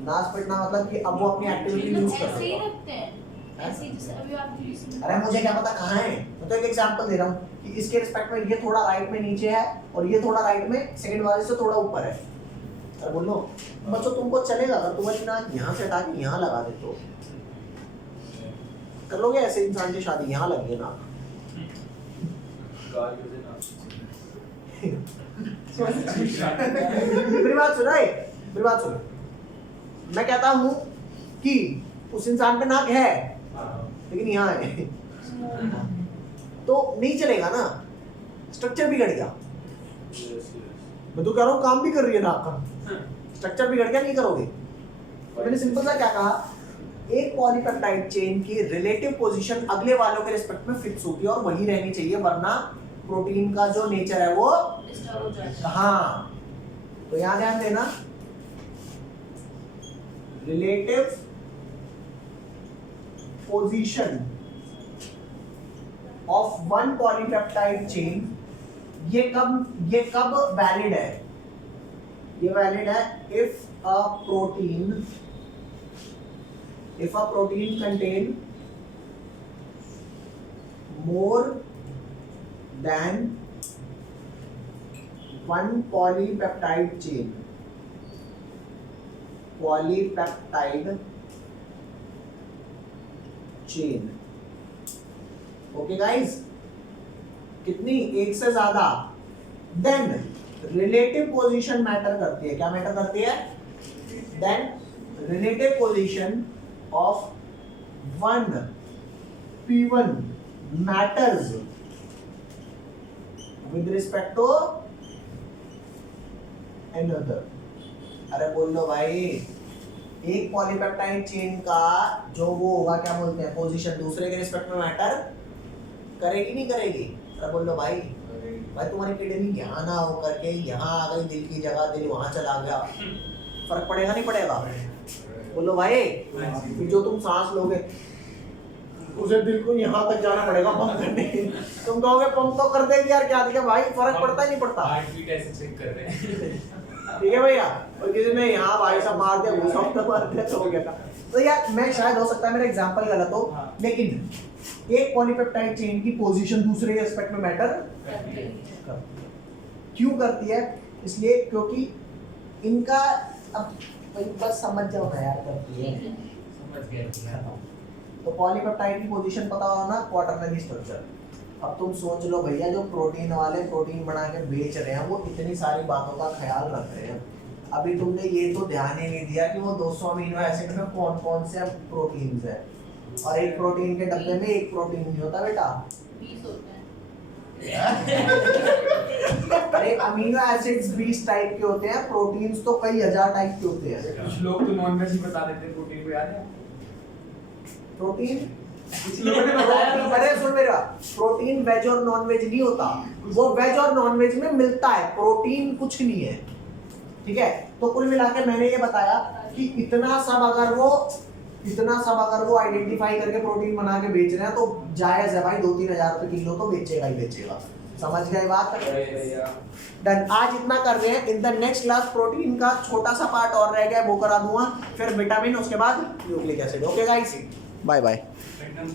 नाश पिटना मतलब कि अब वो अपनी एक्टिविटी यूज कर ऐसे ही रहा है। रखते हैं, ऐसे ही जैसे अभी आप अरे मुझे क्या पता कहाँ है, मैं तो एक एग्जांपल दे रहा हूँ कि इसके रिस्पेक्ट में ये थोड़ा राइट में नीचे है और ये थोड़ा राइट में सेकंड वाले से थोड़ा ऊपर है। अरे बोलो बच्चों, तुमको चलेगा अगर तुम्हारी नाक यहाँ से हटा के यहाँ लगा दे तो कर लोगे ऐसे इंसान की शादी, यहाँ लगी है नाक। मेरी बात सुनो, मेरी बात सुनो, मैं कहता हूँ कि उस इंसान पे नाक है लेकिन यहाँ है तो नहीं चलेगा ना, स्ट्रक्चर बिगड़ गया। मैं तो कह रहा हूँ काम भी कर रही है नाक का, स्ट्रक्चर बिगड़ गया, नहीं करोगे। तो मैंने सिंपल सा क्या कहा, एक पॉलीपेप्टाइड चेन की रिलेटिव पोजीशन अगले वालों के रिस्पेक्ट में फिक्स होती है और वही रहनी चाहिए, वरना प्रोटीन का जो नेचर है वो डिस्टर्ब हो जाता है। हाँ। तो यहाँ ध्यान देना, relative position of one polypeptide chain, ये कब वैलिड है, ये वैलिड है if a protein contain more than one polypeptide chain, okay guys, कितनी, एक से ज्यादा। देन रिलेटिव पोजीशन मैटर करती है, क्या मैटर करती है, then relative position of one P1 matters with respect to another। अरे बोल लो भाई, एक पॉलीपेप्टाइड चेन का जो वो होगा क्या बोलते हैं पोजीशन दूसरे के रिस्पेक्ट में मैटर करेगी नहीं करेगी? अरे बोल लो भाई, भाई तुम्हारी किडनी यहाँ ना हो करके यहाँ आ गई दिल की जगह, दिल वहाँ चला गया, फर्क पड़ेगा नहीं पड़ेगा? बोलो भाई, फिर जो तुम सांस लोगे उसे दिल को यहाँ तक जाना पड़ेगा पंप करने के लिए। तुम कहोगे पंप तो कर देगी यार, क्या दिखे भाई, फर्क पड़ता ही नहीं पड़ता। हार्ट बीट ऐसे चेक कर रहे हैं। ठीक है भैया, और किसी ने यहाँ भाई सब मार दिया, घुसा मार दिया तो हो गया था। तो यार मैं शायद हो सकता है मेरा एग्जांपल गलत हो, लेकिन एक पॉलीपेप्टाइड चेन की पोजीशन दूसरे के एस्पेक्ट में मैटर क्यों करती है? इसलिए क्योंकि इनका अब बस समझ जाओ ना यार करती है। समझ गया। तो पॉलीपेप्टाइड की पोजीशन पता हो ना, क्वाटरनरी स्ट्रक्चर। अब तुम सोच लो भैया, जो प्रोटीन वाले प्रोटीन बना के बेच रहे हैं वो इतनी सारी बातों का ख्याल रख रहे हैं। अभी तुमने ये तो ध्यान ही नहीं दिया कि वो 200 अमीनो एसिड में कौन कौन से प्रोटीन्स है, और एक प्रोटीन के डब्बे में एक प्रोटीन नहीं होता बेटा। 20 होते हैं। अरे अमीनो एसिड्स 20 टाइप के होते हैं, प्रोटीन्स तो कई हजार टाइप के होते हैं। कुछ लोग तो नॉनवेज ही बता देते हैं प्रोटीन को, याद है? प्रोटीन कुछ लोगों ने बताया तो अरे सुन मेरा, प्रोटीन वेज और नॉन वेज नहीं होता, वो वेज और नॉन वेज में मिलता है, प्रोटीन कुछ नहीं है। ठीक है, तो कुल मिला के मैंने ये बताया कि इतना सब अगर वो आइडेंटिफाई करके प्रोटीन बना के बेच रहे हैं तो जायज है भाई, 2-3 हजार रुपए किलो तो बेचेगा ही बेचेगा। समझ गए बात? डन। आज इतना कर रहे हैं, in the next class protein का छोटा सा पार्ट और रह गया, वो करा दूंगा, फिर विटामिन, उसके बाद nucleic acid. Okay guys, bye bye. एकदम